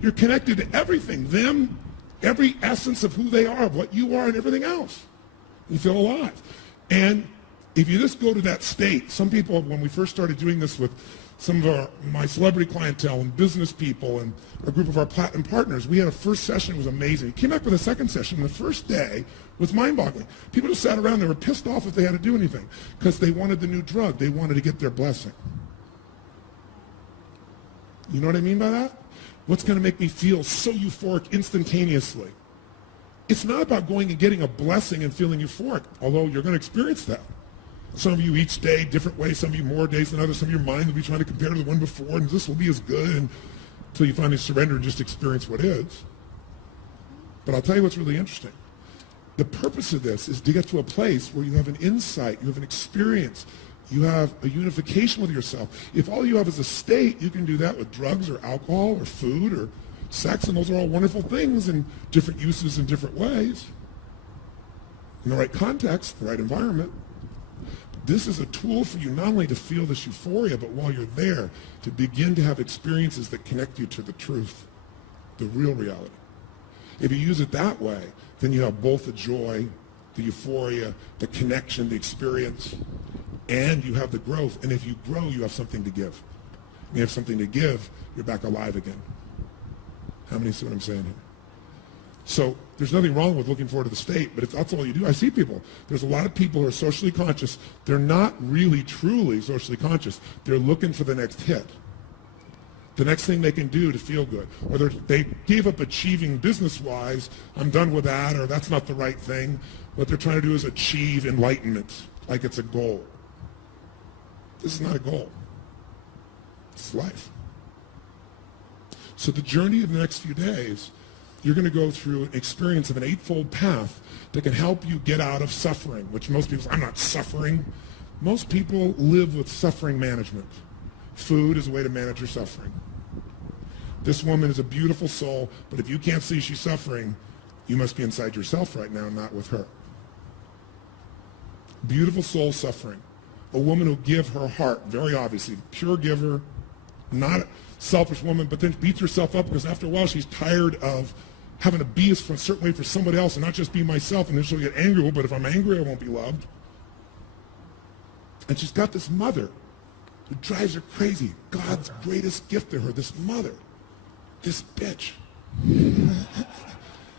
you're connected to everything. Them, every essence of who they are, what you are, and everything else. You feel alive. And if you just go to that state, some people, when we first started doing this with some of my celebrity clientele and business people and a group of our platinum partners, we had a first session. It was amazing. We came back with a second session. The first day was mind-boggling. People just sat around. They were pissed off if they had to do anything because they wanted the new drug. They wanted to get their blessing. You know what I mean by that? What's going to make me feel so euphoric instantaneously? It's not about going and getting a blessing and feeling euphoric, although you're going to experience that. Some of you each day, different ways, some of you more days than others. Some of your mind will be trying to compare to the one before, and this will be as good until you finally surrender and just experience what is. But I'll tell you what's really interesting. The purpose of this is to get to a place where you have an insight, you have an experience, you have a unification with yourself. If all you have is a state, you can do that with drugs or alcohol or food or sex, and those are all wonderful things in different uses in different ways. In the right context, the right environment. This is a tool for you not only to feel this euphoria, but while you're there, to begin to have experiences that connect you to the truth, the real reality. If you use it that way, then you have both the joy, the euphoria, the connection, the experience, and you have the growth. And if you grow, you have something to give. When you have something to give, you're back alive again. How many see what I'm saying here? So there's nothing wrong with looking forward to the state, but if that's all you do, I see people. There's a lot of people who are socially conscious. They're not really, truly socially conscious. They're looking for the next hit, the next thing they can do to feel good. Or they gave up achieving business-wise. I'm done with that, or that's not the right thing. What they're trying to do is achieve enlightenment, like it's a goal. This is not a goal. It's life. So the journey of the next few days, you're going to go through an experience of an eightfold path that can help you get out of suffering, which most people say, I'm not suffering. Most people live with suffering management. Food is a way to manage your suffering. This woman is a beautiful soul, but if you can't see she's suffering, you must be inside yourself right now, not with her. Beautiful soul suffering. A woman who gives her heart, very obviously, pure giver, not a selfish woman, but then beats herself up because after a while she's tired of having to be a certain way for somebody else and not just be myself, and then she'll get angry. Well, but if I'm angry, I won't be loved. And she's got this mother who drives her crazy. God's greatest gift to her, this mother, this bitch.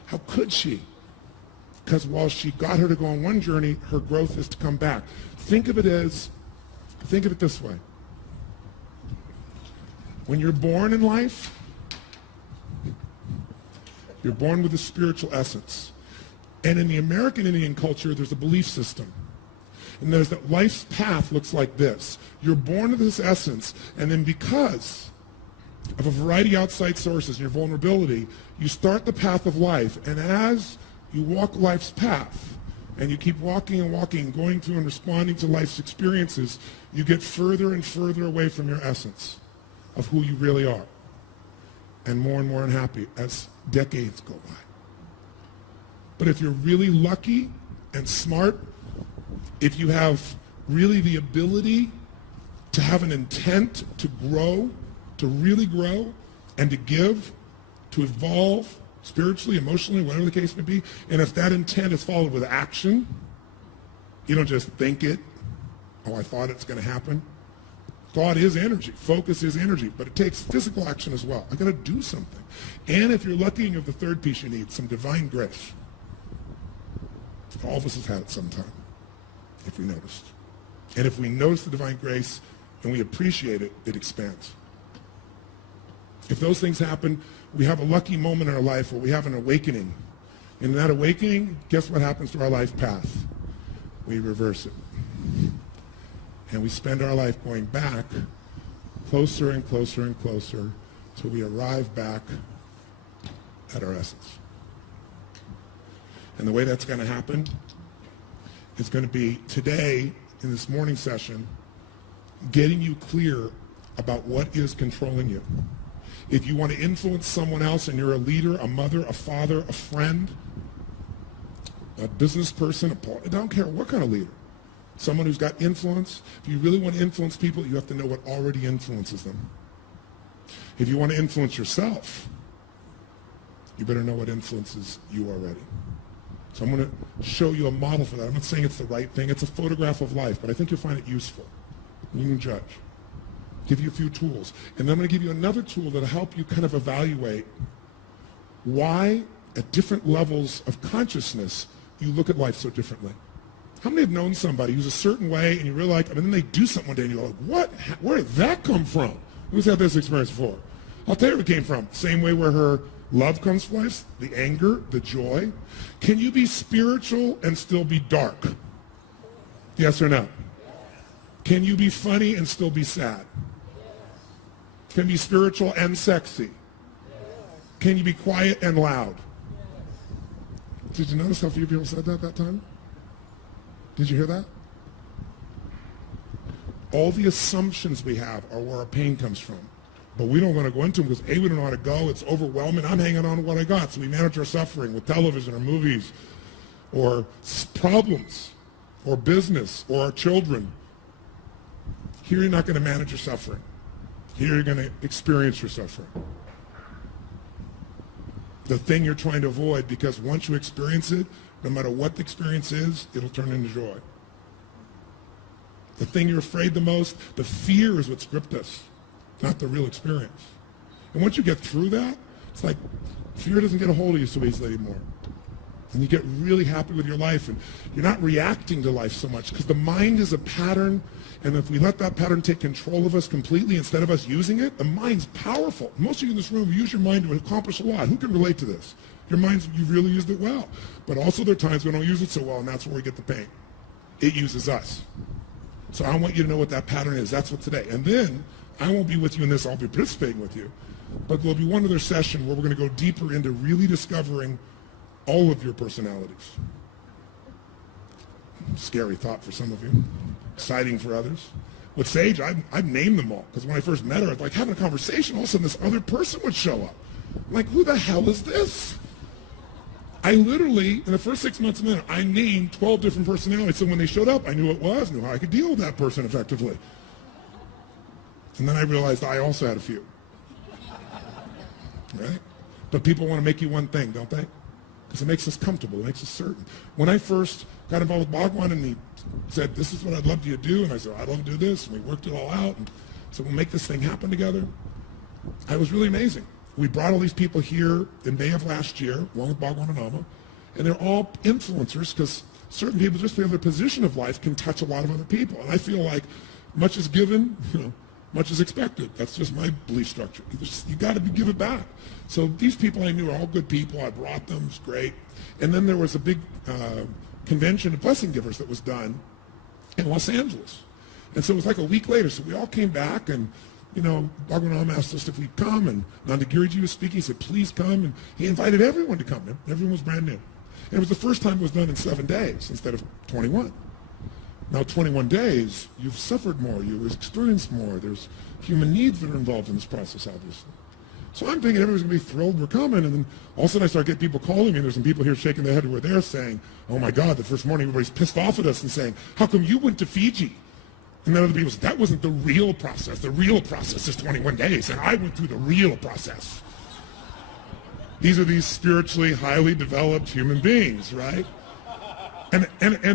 How could she? Because while she got her to go on one journey, her growth is to come back. Think of it this way. When you're born in life, You're born with a spiritual essence. And in the American Indian culture, there's a belief system. And there's that life's path looks like this. You're born with this essence, and then because of a variety of outside sources and your vulnerability, you start the path of life. And as you walk life's path, and you keep walking and walking, going through and responding to life's experiences, you get further and further away from your essence of who you really are, and more unhappy as decades go by. But if you're really lucky and smart, if you have really the ability to have an intent to grow, to really grow, and to give, to evolve spiritually, emotionally, whatever the case may be, and if that intent is followed with action, you don't just think it, oh, I thought it's going to happen. Thought is energy. Focus is energy. But it takes physical action as well. I got to do something. And if you're lucky and you have the third piece you need, some divine grace. All of us have had it sometime, if we noticed. And if we notice the divine grace and we appreciate it, it expands. If those things happen, we have a lucky moment in our life where we have an awakening. And in that awakening, guess what happens to our life path? We reverse it. And we spend our life going back closer and closer and closer till we arrive back at our essence. And the way that's going to happen is going to be today in this morning session, getting you clear about what is controlling you. If you want to influence someone else and you're a leader, a mother, a father, a friend, a business person, I don't care what kind of leader. Someone who's got influence. If you really want to influence people, you have to know what already influences them. If you want to influence yourself, you better know what influences you already. So I'm going to show you a model for that. I'm not saying it's the right thing. It's a photograph of life, but I think you'll find it useful. You can judge. Give you a few tools. And then I'm going to give you another tool that'll help you kind of evaluate why at different levels of consciousness you look at life so differently. How many have known somebody who's a certain way and you realize, and then they do something one day and you're like, what? Where did that come from? Who's had this experience before? I'll tell you where it came from. Same way where her love comes from life, the anger, the joy. Can you be spiritual and still be dark? Yes or no? Can you be funny and still be sad? Can you be spiritual and sexy? Can you be quiet and loud? Did you notice how few people said that time? Did you hear that? All the assumptions we have are where our pain comes from. But we don't want to go into them because A, we don't know how to go. It's overwhelming. I'm hanging on to what I got. So we manage our suffering with television or movies or problems or business or our children. Here you're not going to manage your suffering. Here you're going to experience your suffering. The thing you're trying to avoid, because once you experience it, no matter what the experience is, it'll turn into joy. The thing you're afraid the most, the fear is what's gripped us, not the real experience. And once you get through that, it's like fear doesn't get a hold of you so easily anymore. And you get really happy with your life, and you're not reacting to life so much, because the mind is a pattern, and if we let that pattern take control of us completely instead of us using it, the mind's powerful. Most of you in this room use your mind to accomplish a lot. Who can relate to this? Your mind's, you've really used it well. But also there are times we don't use it so well, and that's where we get the pain. It uses us. So I want you to know what that pattern is. That's what today. And then I won't be with you in this. I'll be participating with you. But there'll be one other session where we're going to go deeper into really discovering all of your personalities. Scary thought for some of you. Exciting for others. With Sage, I've named them all. Because when I first met her, I was like having a conversation. All of a sudden, this other person would show up. I'm like, who the hell is this? I literally, in the first 6 months of it, I named 12 different personalities. So when they showed up, I knew what it was, knew how I could deal with that person effectively. And then I realized I also had a few. Right? But people want to make you one thing, don't they? Because it makes us comfortable, it makes us certain. When I first got involved with Bhagwan and he said, this is what I'd love you to do, and I said, I'd love to do this, and we worked it all out, and so we'll make this thing happen together. It was really amazing. We brought all these people here in May of last year, along with Bhagwan and Amma, and they're all influencers because certain people just feel their position of life can touch a lot of other people. And I feel like much is given, much is expected. That's just my belief structure. You got to give it back. So these people I knew are all good people. I brought them. It's great. And then there was a big convention of blessing givers that was done in Los Angeles. And so it was like a week later. So we all came back, and, you know, Bhagwan asked us if we'd come, and Nanda Giriji was speaking. He said, please come. And he invited everyone to come. Everyone was brand new. And it was the first time it was done in 7 days instead of 21. Now, 21 days, you've suffered more. You've experienced more. There's human needs that are involved in this process, obviously. So I'm thinking everyone's going to be thrilled we're coming, and then all of a sudden I start getting people calling me, and there's some people here shaking their head who were there saying, oh my God, the first morning everybody's pissed off at us and saying, how come you went to Fiji? And then other people said, that wasn't the real process. The real process is 21 days, and I went through the real process. These are these spiritually highly developed human beings, right? And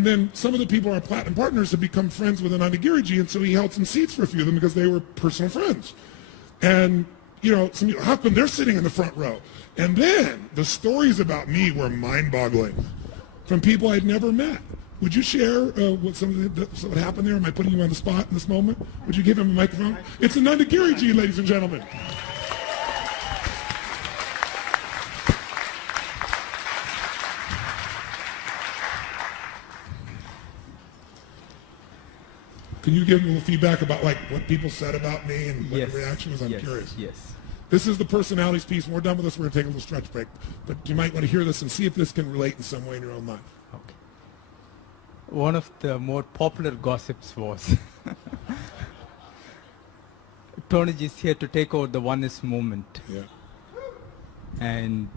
then some of the people, our platinum partners, have become friends with Ananda Giriji, and so he held some seats for a few of them because they were personal friends. And, you know, how come they're sitting in the front row? And then the stories about me were mind-boggling from people I'd never met. Would you share what what happened there? Am I putting you on the spot in this moment? Would you give him a microphone? It's Ananda Giriji, ladies and gentlemen. Can you give me a little feedback about like what people said about me and what the reaction was? I'm curious. Yes. This is the personalities piece. When we're done with this, we're going to take a little stretch break. But you might want to hear this and see if this can relate in some way in your own life. Okay. One of the more popular gossips was Tonyji is here to take over the oneness movement. Yeah. And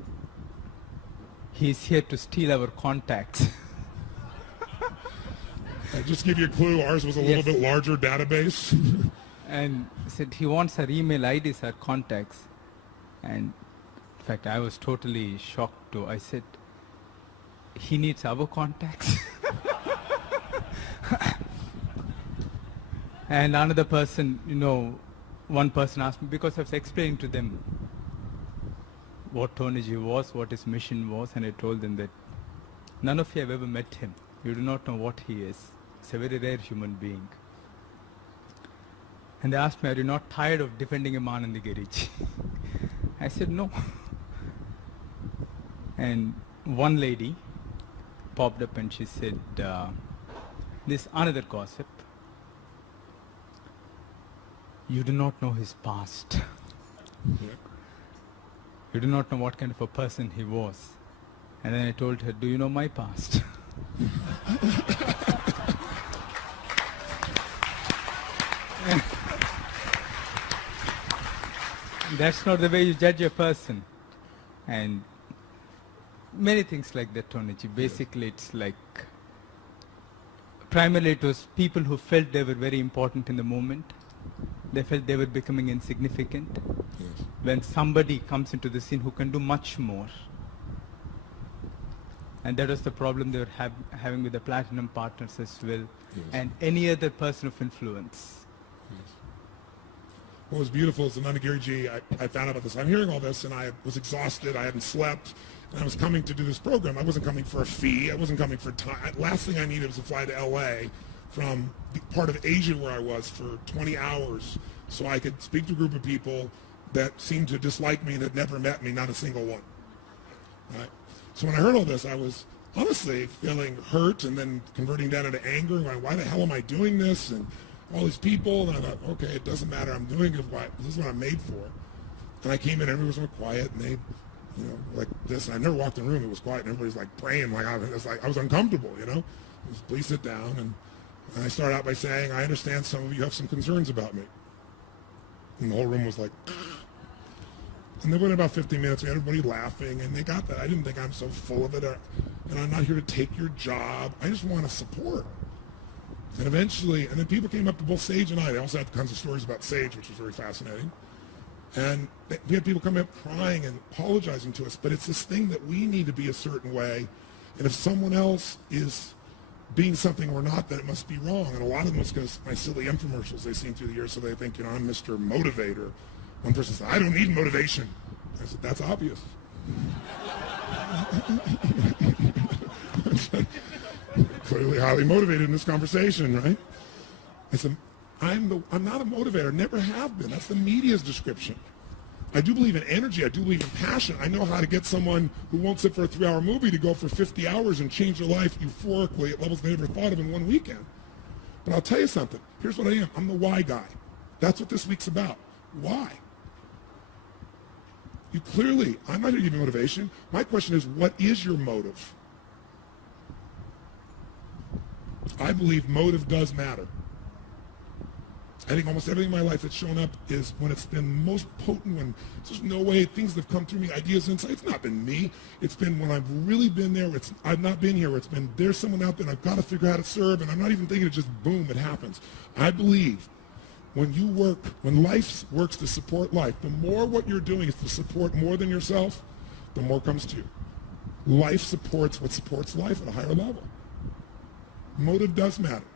he's here to steal our contacts. I'll just give you a clue. Ours was a little bit larger database. And said he wants our email IDs, our contacts. And in fact, I was totally shocked too. I said, he needs our contacts. And another person, you know, one person asked me, because I was explaining to them what Tonyji was, what his mission was, and I told them that none of you have ever met him. You do not know what he is. He's a very rare human being. And they asked me, are you not tired of defending Ananda Giriji? I said, no. And one lady popped up and she said, this another gossip. You do not know his past. Yeah. You do not know what kind of a person he was. And then I told her, do you know my past? That's not the way you judge a person. And many things like that, Tonyji. Basically, it's like, primarily it was people who felt they were very important in the moment. They felt they were becoming insignificant. Yes. When somebody comes into the scene who can do much more. And that was the problem they were having with the platinum partners as well. Yes. And any other person of influence. Yes. What was beautiful is Ananda Giriji, I found out about this. I'm hearing all this, and I was exhausted. I hadn't slept, and I was coming to do this program. I wasn't coming for a fee. I wasn't coming for time. Last thing I needed was to fly to L.A. from the part of Asia where I was for 20 hours so I could speak to a group of people that seemed to dislike me, that never met me, not a single one. Right? So when I heard all this, I was honestly feeling hurt and then converting that into anger and going, why the hell am I doing this? And all these people, and I thought, okay, it doesn't matter. I'm doing it. This is what I'm made for. And I came in, everyone was quiet, and they, you know, like this. And I never walked in the room. It was quiet, and everybody's like praying, like I was uncomfortable, you know. Please sit down. And I started out by saying, I understand some of you have some concerns about me. And the whole room was like, and then within about 15 minutes, we had everybody laughing, and they got that. I didn't think I'm so full of it, and I'm not here to take your job. I just want to support. And eventually, and then people came up to both Sage and I. They also had tons of stories about Sage, which was very fascinating. And we had people come up crying and apologizing to us, but it's this thing that we need to be a certain way. And if someone else is being something we're not, then it must be wrong. And a lot of them was because my silly infomercials they've seen through the years, so they think, you know, I'm Mr. Motivator. One person said, I don't need motivation. I said, that's obvious. Clearly highly motivated in this conversation, right? I said, I'm not a motivator, never have been. That's the media's description. I do believe in energy. I do believe in passion. I know how to get someone who won't sit for a 3-hour movie to go for 50 hours and change their life euphorically at levels they never thought of in one weekend. But I'll tell you something. Here's what I am. I'm the why guy. That's what this week's about. Why? You clearly, I'm not going to give you motivation. My question is, what is your motive? I believe motive does matter. I think almost everything in my life that's shown up is when it's been most potent, when there's no way things that have come through me, ideas, insights. It's not been me. It's been when I've really been there. I've not been here. It's been there's someone out there and I've got to figure out how to serve, and I'm not even thinking it, just boom, it happens. I believe when you work, when life works to support life, the more what you're doing is to support more than yourself, the more comes to you. Life supports what supports life at a higher level. Motive does matter.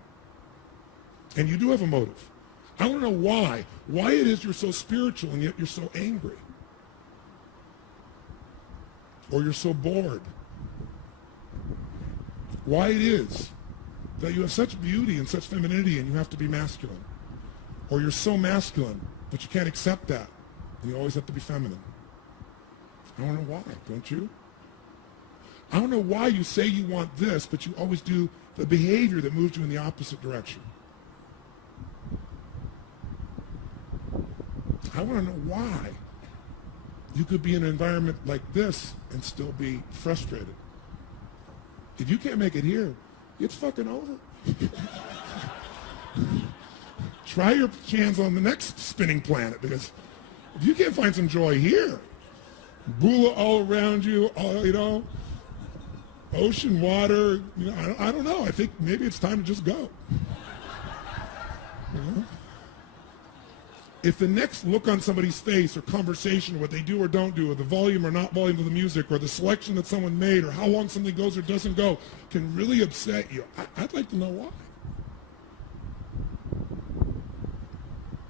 And you do have a motive. I want to know why it is you're so spiritual and yet you're so angry. Or you're so bored. Why it is that you have such beauty and such femininity and you have to be masculine. Or you're so masculine, but you can't accept that, and you always have to be feminine. I want to know why, don't you? I don't know why you say you want this, but you always do the behavior that moves you in the opposite direction. I want to know why you could be in an environment like this and still be frustrated. If you can't make it here, it's fucking over. Try your chance on the next spinning planet, because if you can't find some joy here, Bula all around you, ocean, water, I don't know. I think maybe it's time to just go. If the next look on somebody's face or conversation, what they do or don't do, or the volume or not volume of the music, or the selection that someone made, or how long something goes or doesn't go, can really upset you, I'd like to know why.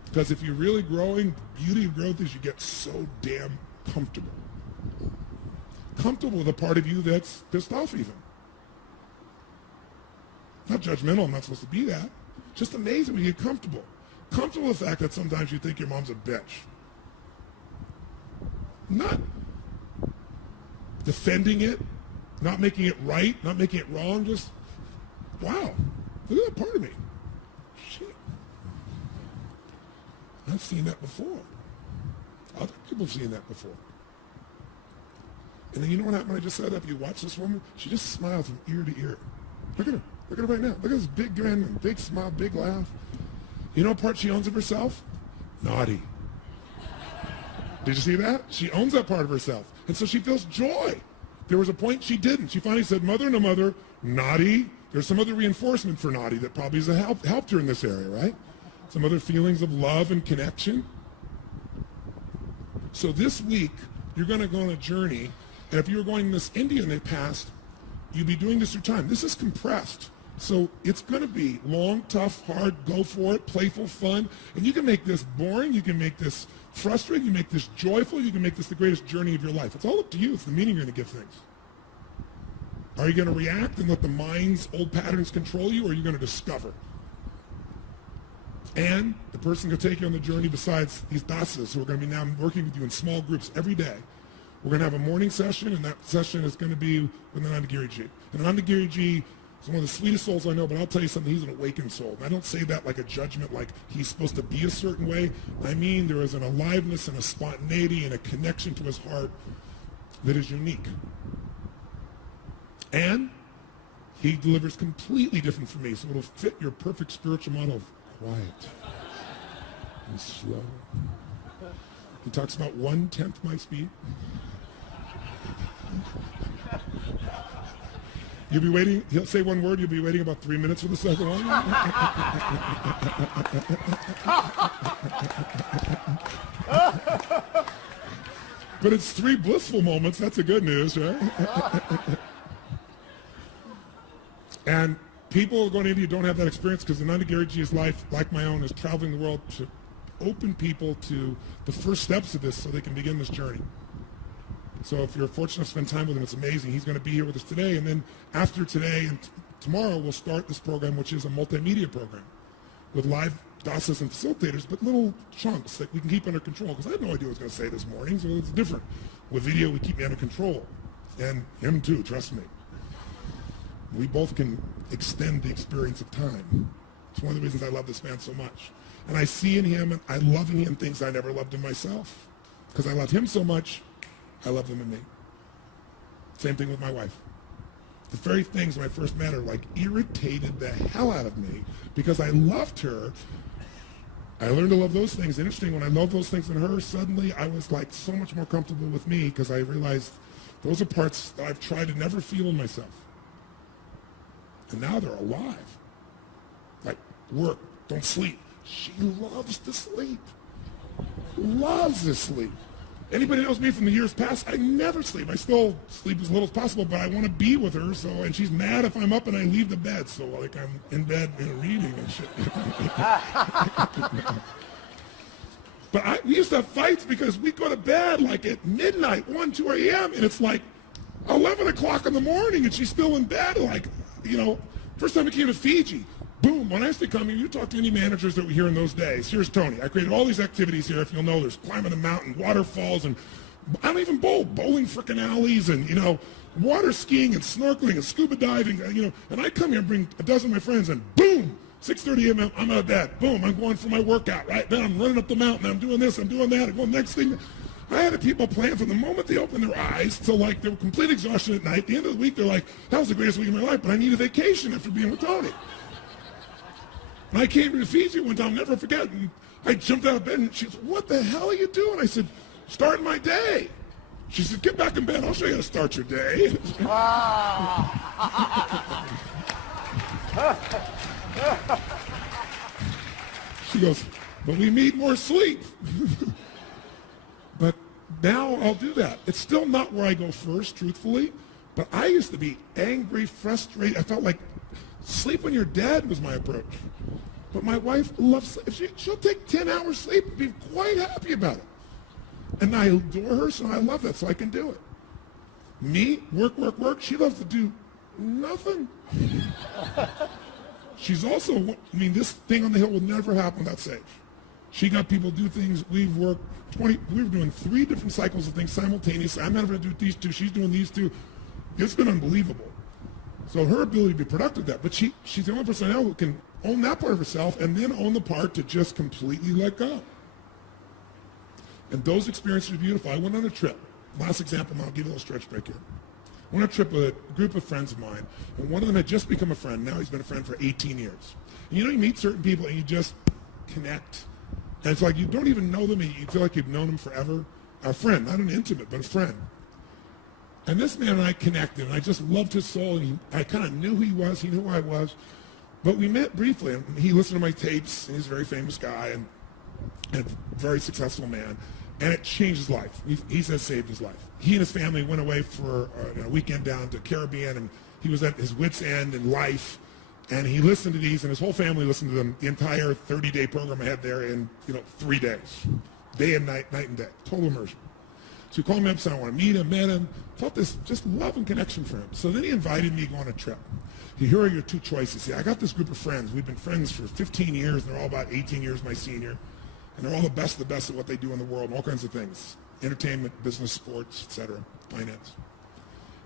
Because if you're really growing, the beauty of growth is you get so damn comfortable. Comfortable with a part of you that's pissed off even. Not judgmental, I'm not supposed to be that. Just amazing when you get comfortable. Comfortable with the fact that sometimes you think your mom's a bitch. Not defending it, not making it right, not making it wrong, just, wow, look at that part of me. Shit. I've seen that before. Other people have seen that before. And then you know what happened when I just said that? If you watch this woman, she just smiles from ear to ear. Look at her. Look at her right now. Look at this big grin, big smile, big laugh. You know what part she owns of herself? Naughty. Did you see that? She owns that part of herself. And so she feels joy. There was a point she didn't. She finally said, mother, no mother, naughty. There's some other reinforcement for naughty that probably has helped her in this area, right? Some other feelings of love and connection. So this week, you're going to go on a journey. And if you were going to Miss India in the past, you'd be doing this through time. This is compressed. So it's going to be long, tough, hard, go for it, playful, fun. And you can make this boring. You can make this frustrating. You can make this joyful. You can make this the greatest journey of your life. It's all up to you. It's the meaning you're going to give things. Are you going to react and let the mind's old patterns control you, or are you going to discover? And the person who will take you on the journey, besides these dasas who are going to be now working with you in small groups every day, we're going to have a morning session, and that session is going to be with Ananda Giriji. And Ananda Giriji is one of the sweetest souls I know, but I'll tell you something, he's an awakened soul. And I don't say that like a judgment, like he's supposed to be a certain way. I mean, there is an aliveness and a spontaneity and a connection to his heart that is unique. And he delivers completely different from me, so it'll fit your perfect spiritual model of quiet and slow. He talks about 1/10 my speed. You'll be waiting, he'll say one word, you'll be waiting about 3 minutes for the second one. But it's 3 blissful moments, that's the good news, right? And people going to India don't have that experience because Ananda Giriji's life, like my own, is traveling the world to open people to the first steps of this so they can begin this journey. So if you're fortunate to spend time with him, it's amazing. He's going to be here with us today. And then after today and tomorrow, we'll start this program, which is a multimedia program with live process and facilitators, but little chunks that we can keep under control. Because I had no idea what I was going to say this morning, so it's different. With video, we keep me under control. And him too, trust me. We both can extend the experience of time. It's one of the reasons I love this man so much. And I see in him, and I love in him things I never loved in myself. Because I love him so much, I love him in me. Same thing with my wife. The very things when I first met her like irritated the hell out of me because I loved her. I learned to love those things. Interesting, when I loved those things in her, suddenly I was like so much more comfortable with me because I realized those are parts that I've tried to never feel in myself. And now they're alive. Like work, don't sleep. She loves to sleep. Loves to sleep. Anybody knows me from the years past, I never sleep. I still sleep as little as possible, but I want to be with her, so, and she's mad if I'm up and I leave the bed, so like I'm in bed reading and shit. But we used to have fights because we go to bed like at midnight, 1, 2 a.m., and it's like 11 o'clock in the morning, and she's still in bed, like, you know, first time I came to Fiji, boom, when I used to come here, you talk to any managers that were here in those days. Here's Tony. I created all these activities here. If you'll know, there's climbing a mountain, waterfalls, and I don't even bowling frickin' alleys, and, you know, water skiing and snorkeling and scuba diving, you know, and I come here and bring a dozen of my friends, and boom, 6:30 a.m., I'm out of bed. Boom, I'm going for my workout, right? Then I'm running up the mountain. I'm doing this, I'm doing that. I'm going next thing. I had people plan from the moment they opened their eyes to like they were complete exhaustion at night. At the end of the week, they're like, that was the greatest week of my life, but I need a vacation after being with Tony. And I came to Fiji one time, I'll never forget, and I jumped out of bed, and she said, what the hell are you doing? I said, starting my day. She said, get back in bed, I'll show you how to start your day. She goes, but we need more sleep. But now I'll do that. It's still not where I go first, truthfully, but I used to be angry, frustrated. I felt like sleep when you're dead was my approach. But my wife loves sleep. She'll take 10 hours sleep and be quite happy about it. And I adore her, so I love that, so I can do it. Me, work, work, work. She loves to do nothing. She's also, I mean, this thing on the hill will never happen without Sage. She got people do things. We've worked we were doing 3 different cycles of things simultaneously. I'm never going to do these 2. She's doing these 2. It's been unbelievable. So her ability to be productive with that, but she's the only person I know who can own that part of herself and then own the part to just completely let go. And those experiences are beautiful. I went on a trip. Last example, and I'll give you a little stretch break here. I went on a trip with a group of friends of mine, and one of them had just become a friend. Now he's been a friend for 18 years. And you know, you meet certain people and you just connect. And it's like you don't even know them, and you feel like you've known them forever. A friend, not an intimate, but a friend. And this man and I connected, and I just loved his soul, and I kind of knew who he was, he knew who I was. But we met briefly, and he listened to my tapes, and he's a very famous guy, and a very successful man, and it changed his life. He says saved his life. He and his family went away for a weekend down to Caribbean, and he was at his wit's end in life, and he listened to these, and his whole family listened to them, the entire 30-day program I had there in 3 days, day and night, night and day, total immersion. So he called me up, said I want to meet him, met him, felt this just love and connection for him. So then he invited me to go on a trip. Here are your 2 choices. See, I got this group of friends. We've been friends for 15 years, and they're all about 18 years my senior. And they're all the best of what they do in the world, all kinds of things. Entertainment, business, sports, etc., finance.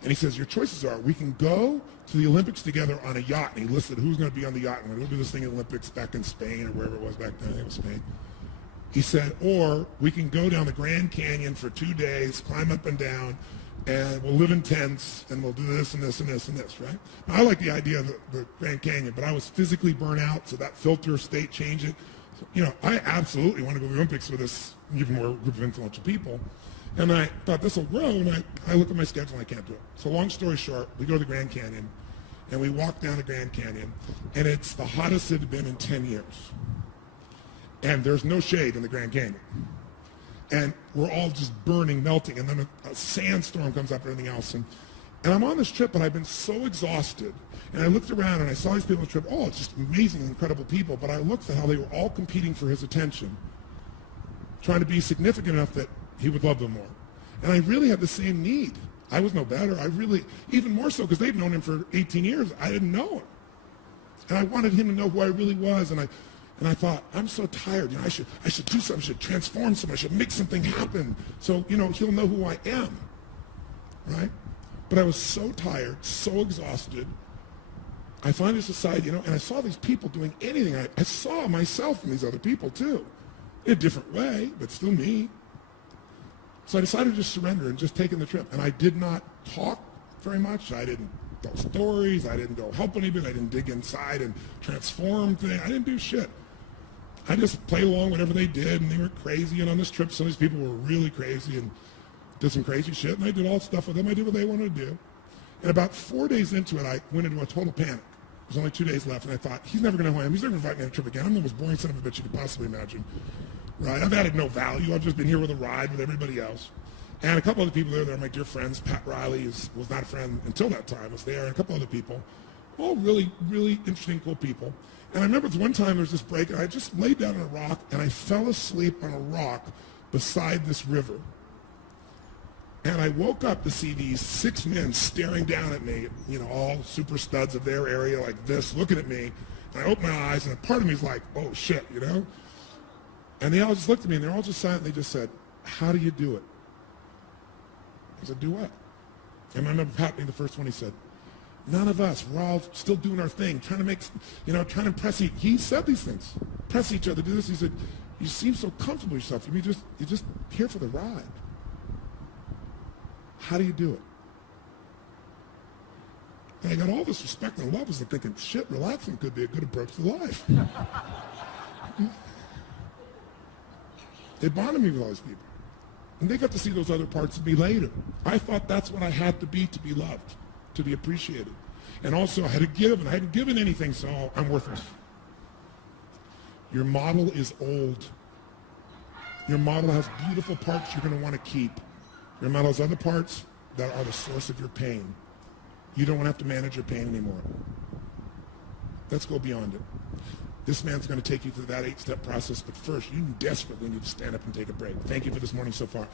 And he says, your choices are, we can go to the Olympics together on a yacht. And he listed who's going to be on the yacht. And we'll do this thing at the Olympics back in Spain or wherever it was back then. I think it was Spain. He said, or we can go down the Grand Canyon for 2 days, climb up and down, and we'll live in tents, and we'll do this and this and this and this, right? Now, I like the idea of the Grand Canyon, but I was physically burnt out, so that filter state changed it. So, I absolutely want to go to the Olympics with this even more group of influential people. And I thought this will grow, and I look at my schedule and I can't do it. So long story short, we go to the Grand Canyon, and we walk down the Grand Canyon, and it's the hottest it had been in 10 years. And there's no shade in the Grand Canyon. And we're all just burning, melting, and then a sandstorm comes up and everything else. And I'm on this trip, and I've been so exhausted. And I looked around, and I saw these people on the trip. Oh, it's just amazing, incredible people. But I looked at how they were all competing for his attention, trying to be significant enough that he would love them more. And I really had the same need. I was no better. Even more so, because they'd known him for 18 years. I didn't know him. And I wanted him to know who I really was. And And I thought, I'm so tired. I should do something. I should transform something. I should make something happen. So, he'll know who I am, right? But I was so tired, so exhausted. I finally just decided, and I saw these people doing anything. I saw myself in these other people too, in a different way, but still me. So I decided to just surrender and just take in the trip. And I did not talk very much. I didn't tell stories. I didn't go help anybody. I didn't dig inside and transform things. I didn't do shit. I just played along whatever they did, and they were crazy. And on this trip, some of these people were really crazy and did some crazy shit. And I did all stuff with them. I did what they wanted to do. And about 4 days into it, I went into a total panic. There's only 2 days left, and I thought, he's never going to know who I am. He's never going to invite me on a trip again. I'm the most boring son of a bitch you could possibly imagine. Right? I've added no value. I've just been here with a ride with everybody else. And a couple other people there are my dear friends. Pat Riley was not a friend until that time, was there, and a couple other people. All really, really interesting, cool people. And I remember one time there was this break, and I just laid down on a rock, and I fell asleep on a rock beside this river. And I woke up to see these 6 men staring down at me, all super studs of their area like this, looking at me. And I opened my eyes, and a part of me is like, oh, shit, And they all just looked at me, and they're all just silent, and they just said, how do you do it? I said, do what? And I remember Pat being the first one. He said, none of us. We're all still doing our thing, trying to make, trying to impress each. He said these things. Impress each other, do this. He said, you seem so comfortable with yourself. You're just here for the ride. How do you do it? And I got all this respect and love. I was thinking, shit, relaxing could be a good approach to life. They bonded me with all these people. And they got to see those other parts of me later. I thought that's what I had to be loved, to be appreciated. And also I had to give, and I hadn't given anything, so I'm worthless. Your model is old. Your model has beautiful parts you're going to want to keep. Your model has other parts that are the source of your pain. You don't want to have to manage your pain anymore. Let's go beyond it. This man's going to take you through that 8-step process, but first, you desperately need to stand up and take a break. Thank you for this morning so far.